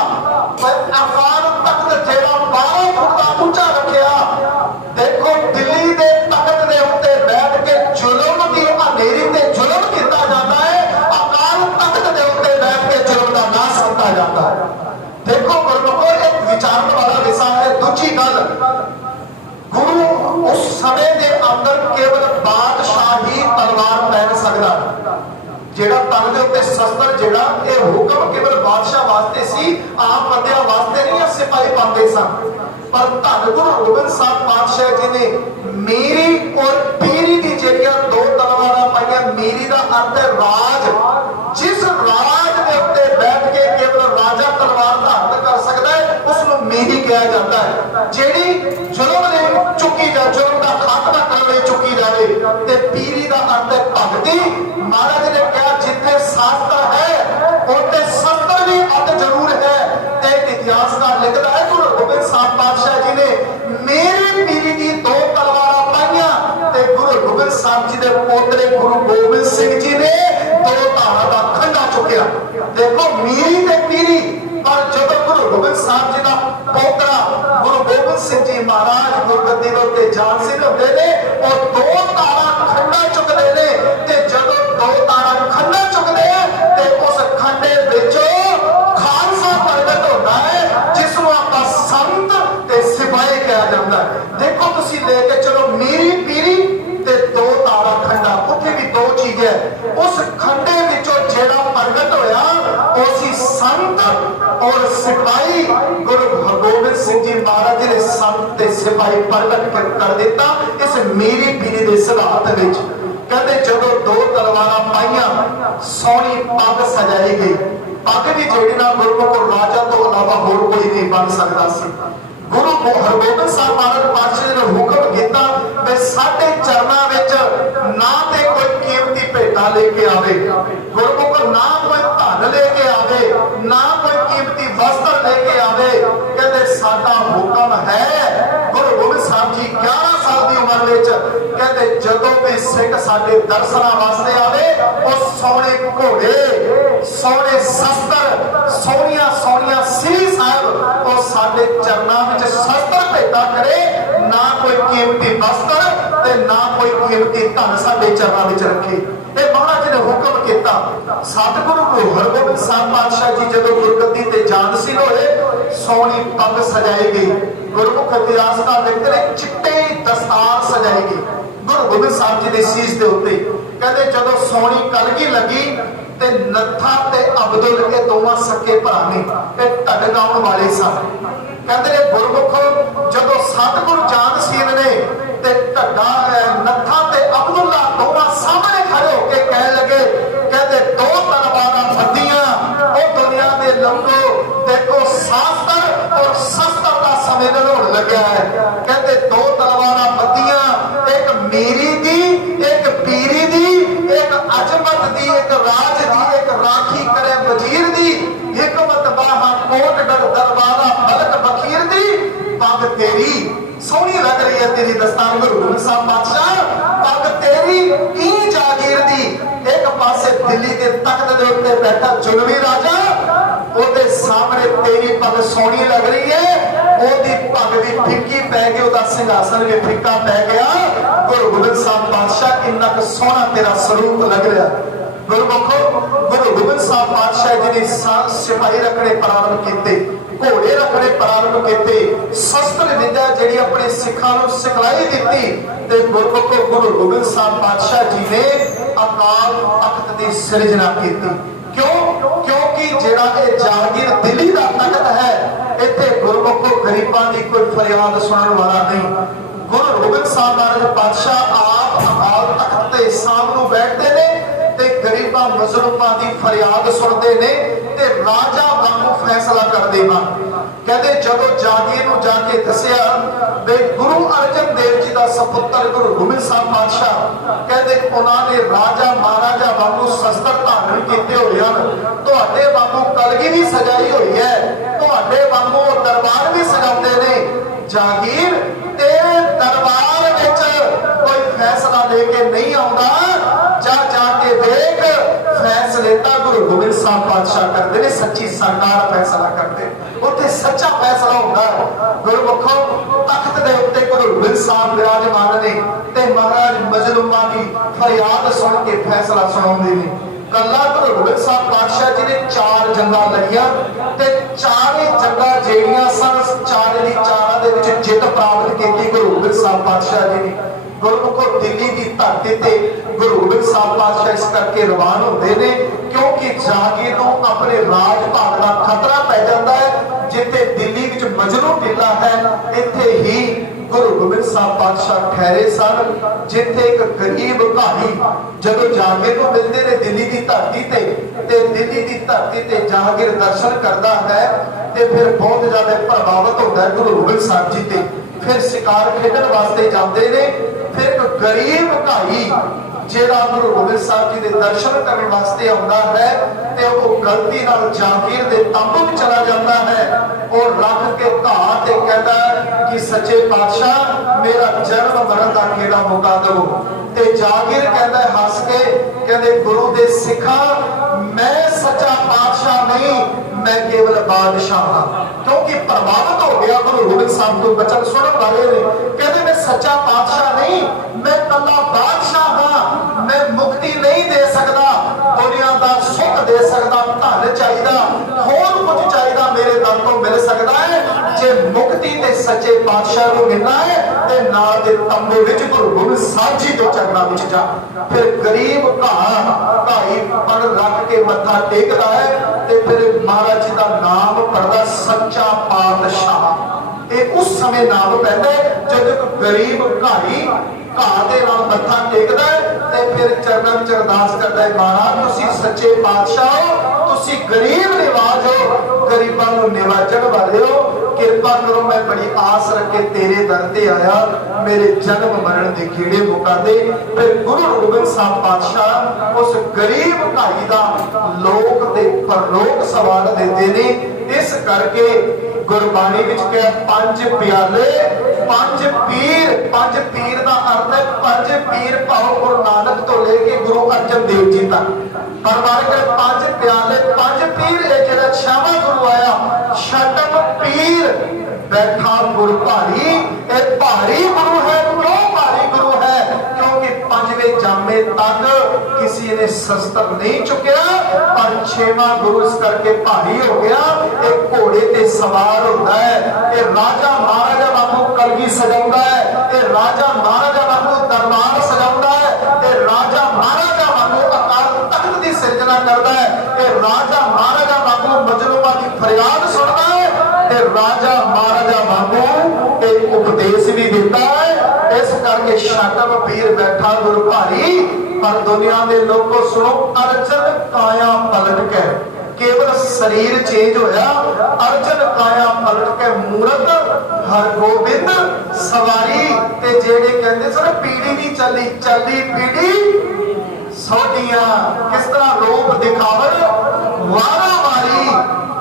पर अकाल तख्त जिहड़ा 12 फुट का ऊंचा रखिया। देखो दिल्ली के तख्त के उत्ते बैठ के जुल्म की अंधेरी ते जुल्म किया जाता है, अकाल तख्त के उत्ते बैठ के जुल्म का नाश किया जाता है। देखो गुरमुखो एक विचारन वाला विषय है। दूसरी गल, गुरु उस समय के अंदर केवल बादशाह ही तलवार पहन सकता, जेड़ा तन के उत्ते शस्त्र जेड़ा ये हुक्म केवल बादशाह वास्ते सी, आम बंदियां वास्ते नहीं सिपाही पाते सन। पर धन गुरु गोबिंद साहब पातशाह जी ने मेरी और पीरी की जेड़ियां 2 तलवारां पाइयां, मेरी का अर्थ है राज। जिस राज के उत्ते बैठ के केवल राजा तलवार धारण कर सकता है उसको मेरी कहा जाता है। जेड़ी जुल्म ने चुकी जा, जुल्म का खात्मा करने चुकी जाए, ते पीरी का अर्थ है भगती। महाराज ने कहा जिथे शास्त्र है उत्ते शस्त्र भी अत जरूर है। ते इतिहासकार लिखता है गुरु गोबिंद साहब पातशाह जी ने मेरी पीरी की 2 तलवारां पाइयां, ते गुरु गोबिंद साहब जी के पोतरे गुरु गोबिंद सिंह जी ने 2 धारा का खंडा चुकिया। देखो मेरी ते पीरी। पर जब गुरु गोबिंद साहब जी का पोतरा गुरु गोबिंद सिंह जी महाराज गुरगद्दी के उत्ते जानसीन होंदे ने और 2 तारा खंडा चुकदे ने, ते जदों 2 तारा खंडा चुकदे ते उस खंडे विचों खालसा प्रगट होता है, जिसनूं आपां संत ते सिपाही कहा जाता है। देखो तुसीं लेके चलो मेरी पीरी ते 2 तारा खंडा, उत्थे भी 2 चीज़ है। उस खंडे विचों जेड़ा प्रगट होया उसी संत और सिपाही गुरु गोबिंद सिंह जी महाराज ने संत ते सिपाही प्रगट कर दिता इस मेरी पीरी के सिद्धांत विच। कहते जदों 2 तलवारां पाइयां, सोहनी पग सजाई गई। पग भी जेड़ी ना गुरमुख राजा तो अलावा होर कोई नहीं बन सकता सी। गुरु हरगोबिंद साहब महाराज पातशाह ने हुक्म किया कि साडे चरणां विच ना ते कोई कीमती भेटा लेके आवे, गुरमुख ना कोई धन लेके आवे, ना कोई कीमती वस्त्र लेके आवे। कहते साडा हुक्म है। गुरु गोबिंद साहब जी 11 साल की उम्र विच कहते जदों भी सिख साडे दर्शनां वास्ते आवे उस सोहणे घोड़े, सोहणे शस्त्र, सोहणियां सोहणियां श्री साहब और साडे चरणां विच शस्त्र भेटा करे, ना कोई कीमती वस्त्र ते ना कोई कीमती धन साडे चरणां विच रखे। ते महाराज ने हुक्म किया। सतगुरु हरगोबिंद साहब पातशाह जी जदों गुरगद्दी ते जानसीन होए, सोहनी पग सजाई गई। गुरमुख इतिहासकार लिखते हैं चिट्टे दस्तार सजाई गई गुरु गोबिंद साहब जी के शीश के उत्ते। कहते जदों सोहनी कलगी लगी ते नत्था ते अब्दुल के दोवां सके भरा ने ढड गाउण वाले सन। कहते गुरमुख जदों सतगुरु जानसीन ने ते ढड्डा नत्था ते अब्दुल्ला दोवां सामने खड़े होके कह लगे, कहते 2 तलवारां फदियां ओ दुनिया दे लंगो, देखो शास्त्र और शस्त्र का सम्मेलन होने लगे। लिखा है, कहते दो तलवारां बत्तियां, एक मीरी दी एक पीरी दी, एक अजमत दी एक राज दी, एक राखी करे वजीर दी, हिकमत बाहा कोट डर दरबारा फलक बखीर दी। पग तेरी सोहनी लग रही है तेरी दस्तार गुरु गोबिंद साहब पातशाह, पग तेरी की जागीर दी। एक पासे दिल्ली के तख्त दे उत्ते बैठा जुलमी राजा, ओदे सामने तेरी पग सोहनी लग रही है, ओदी पग भी फिक्की पै गई, ओदा सिंहासन भी फिक्का पै गया। गुरु गोबिंद साहब पातशाह कितना क सोहना तेरा स्वरूप लग रहा। गुरमुखो गुरु गोबिंद साहब पातशाह जी ने सिपाही रखने प्रारंभ किए, घोड़े रखने प्रारंभ किए, शस्त्र विद्या जी अपने सिखा सिखलाई दी। ते गुरमुखो गुरु गोबिंद साहब पातशाह जी ने अकाल तख्त की सिरजना की। क्यों? क्योंकि जेड़ा ये जागीर दिल्ली का तख्त है, इत्थे गुरमुखो गरीबां की कोई फरियाद सुनने वाला नहीं। गुरु गोबिंद साहब महाराज पातशाह आप अकाल तख्त के सामने बैठते ने ते गरीबां मजलूमां की फरियाद सुनते ने ते राजा वांगू फैसला करते हैं। कहते जदों जागीर नूं जाके दसिया बे गुरु अर्जन देव जी का सपुत्र गुरु गोबिंद साहब पातशाह, कहते उन्होंने राजा महाराजा वांगू शस्त्र धारण किए हुए हैं, तुहाडे वांगू कलगी भी सजाई हुई है, तुहाडे वांगू दरबार भी सजाते ने। जागीर तेरे दरबार विच कोई फैसला लेके नहीं आउंदा, जा जाके देख फैसले ता गुरु गोबिंद साहब पातशाह करते ने, सच्ची सरकार फैसला करते, उत्थे सच्चा फैसला होता है। गुरमुखो तख्त दे उत्ते गुरु गोबिंद साहब विराजमान ने ते महाराज मजलूमां की फरियाद सुन के फैसला सुनाउंदे ने। कला गुरु गोबिंद साहब पातशाह जी ने 4 जंगा लड़ियां ते 4 जंगा जेड़ियां सन, 4 दी 4 दे विच जित प्राप्त की गुरु गोबिंद साहब पातशाह जी ने। गुरमुखो दिल्ली की धरती ते गुरु गोबिंद साहब पातशाह इस करके रवान होते हैं क्योंकि जागीर नूं अपने राज भाग का खतरा पै जाता है। जिथे दिल्ली विच मजनू टीला है, इत्थे ही गुरु गोबिंद साहब पातशाह ठहरे सन। जिथे एक गरीब घानी जदों जागीर नूं मिलते ने दिल्ली की धरती ते दिल्ली की धरती ते जागीर दर्शन करता है ते फिर बहुत ज्यादा प्रभावित होता है गुरु गोबिंद साहब जी ते। फिर शिकार खेडन वास्ते जाते ने। फिर एक गरीब भाई जेड़ा गुरु गोबिंद साहब जी के दर्शन करने वास्ते आता है ते वो गलती नाल जागीर दे तंबू में चला जाता है और रख के घाह ते कहता है कि सच्चे पातशाह मेरा जन्म मरण का खेड़ा मुका दो। ते जागीर कहता है हस के, कहते गुरु दे सिखा मैं सच्चा पातशाह नहीं, मैं केवल बादशाह हाँ। क्योंकि प्रभावित हो गया गुरु गोबिंद साहब को वचन सुनने वाले ने। कहते मैं सच्चा पातशाह नहीं, मैं कला बादशाह हाँ, मैं मुक्ति नहीं दे सकता, दुनिया का सुख दे सकता, धन चाहिए, होर कुछ चाहिए मेरे दर तो मिल सकता है। जे मुक्ति ते सच्चे पातशाह को मिलना है ते नाल दे तंबू विच गुरु गोबिंद साहब जी दे चरणों विच जा। फिर गरीब भाई पड़ रख के मत्था टेकदा है ते फिर महाराज जी का नाम पढ़दा सच्चा पातशाह। ये उस समय नाम पैदा है जब एक गरीब भाई घाह दे नाल मत्था टेकदा है ते फिर चरणों विच अरदास करदा है महाराज तुसी सच्चे पातशाह हो, तुसी गरीब निवाज हो, गरीबां नूं निवाजण वाले हो, कृपा करो मैं बड़ी आस रख के तेरे दर ते आया, मेरे जन्म मरण के कीड़े मुका दे। फिर गुरु गोबिंद साहब पातशाह उस गरीब भाई का लोक ते परलोक सवाल देते ने। इस करके गुरबाणी विच कहा 5 प्याले 5 पीर, 5 पीर का अर्थ है 5 पीर भाव गुरु नानक तो लेके गुरु अर्जन देव जी तक। पर मारे 5 प्याले 5 पीर है जेड़ा 6वां गुरु आया छठम पीर बैठा गुरु भारी। ए भारी गुरु है। क्यों भारी गुरु है? क्योंकि 5वें जामे तक किसी ने शस्त्र नहीं चुकया, पर 6वां गुरु इस करके भारी हो गया। एक घोड़े ते सवार होता है, ये राजा महाराजा वांगू कलगी सजाउंदा है, ये राजा महाराजा वांगू दरबार सजाउंदा है, ये राजा महाराजा वांगू अकाल तख्त दी सिरजना करता है, ये राजा महाराजा वांगू मजलूमां दी फरियाद सुनदा है, ये राजा महाराजा वांगू एक उपदेश भी देता है। इस करके छठम पीर बैठा गुरु भारी। पर दुनिया के लोगों सुनो, अर्जन काया पलट के केवल शरीर चेंज होया, अर्जन काया पलट के मूरत हर गोबिंद सवारी। ते जेड़े कहंदे सर पीढ़ी नहीं चली, चली पीढ़ी सोडियां, किस तरह रूप दिखावन वारा वारी।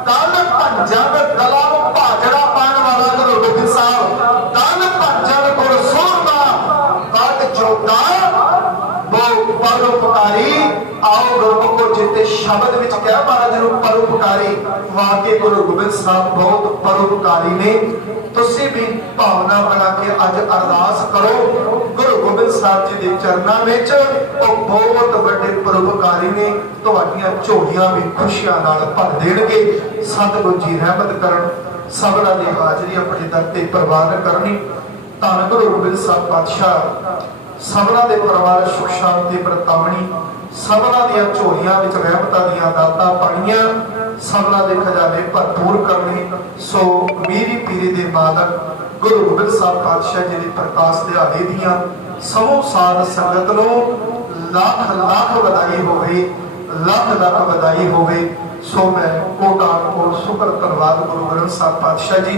तन भंजन गला भाजड़ा पान वाला गुरु गोबिंद साहब, तन भंजन गुर सोहना बद जोता वो परोपकारी। आओ गुरमुखो जिते शब्द विच क्या महाराज नूं परोपकारी, वाकई गुरु गोबिंद साहब बहुत परोपकारी ने। तुसी भी भावना बना के अज अरदास करो गुरु गोबिंद साहब जी के चरणों में, वो बहुत बड़े परोपकारी ने। तुहाडियां झोलियां भी खुशियां नाल भर देणगे। सतगुरु जी रहमत करन, सबना दी हाजरी अपने दर ते प्रवान करनी। धन गुरु गोबिंद साहब पातशाह सबना दे परिवार सुख शांति बरतावनी, सबना दियां झोलियां विच रहमतां दियां दातां पाणियां, सबना दे खजाने भरपूर करने। सो मेरी पीरी दे मालक गुरु गोबिंद साहब पातशाह जी दे प्रकाश दिहाड़े दियां समूह साध संगत नूं लाख लाख बधाई होवे, लाख लाख बधाई होवे। सो मैं कोटान को शुक्र धन्नवाद गुरु ग्रंथ साहब पातशाह जी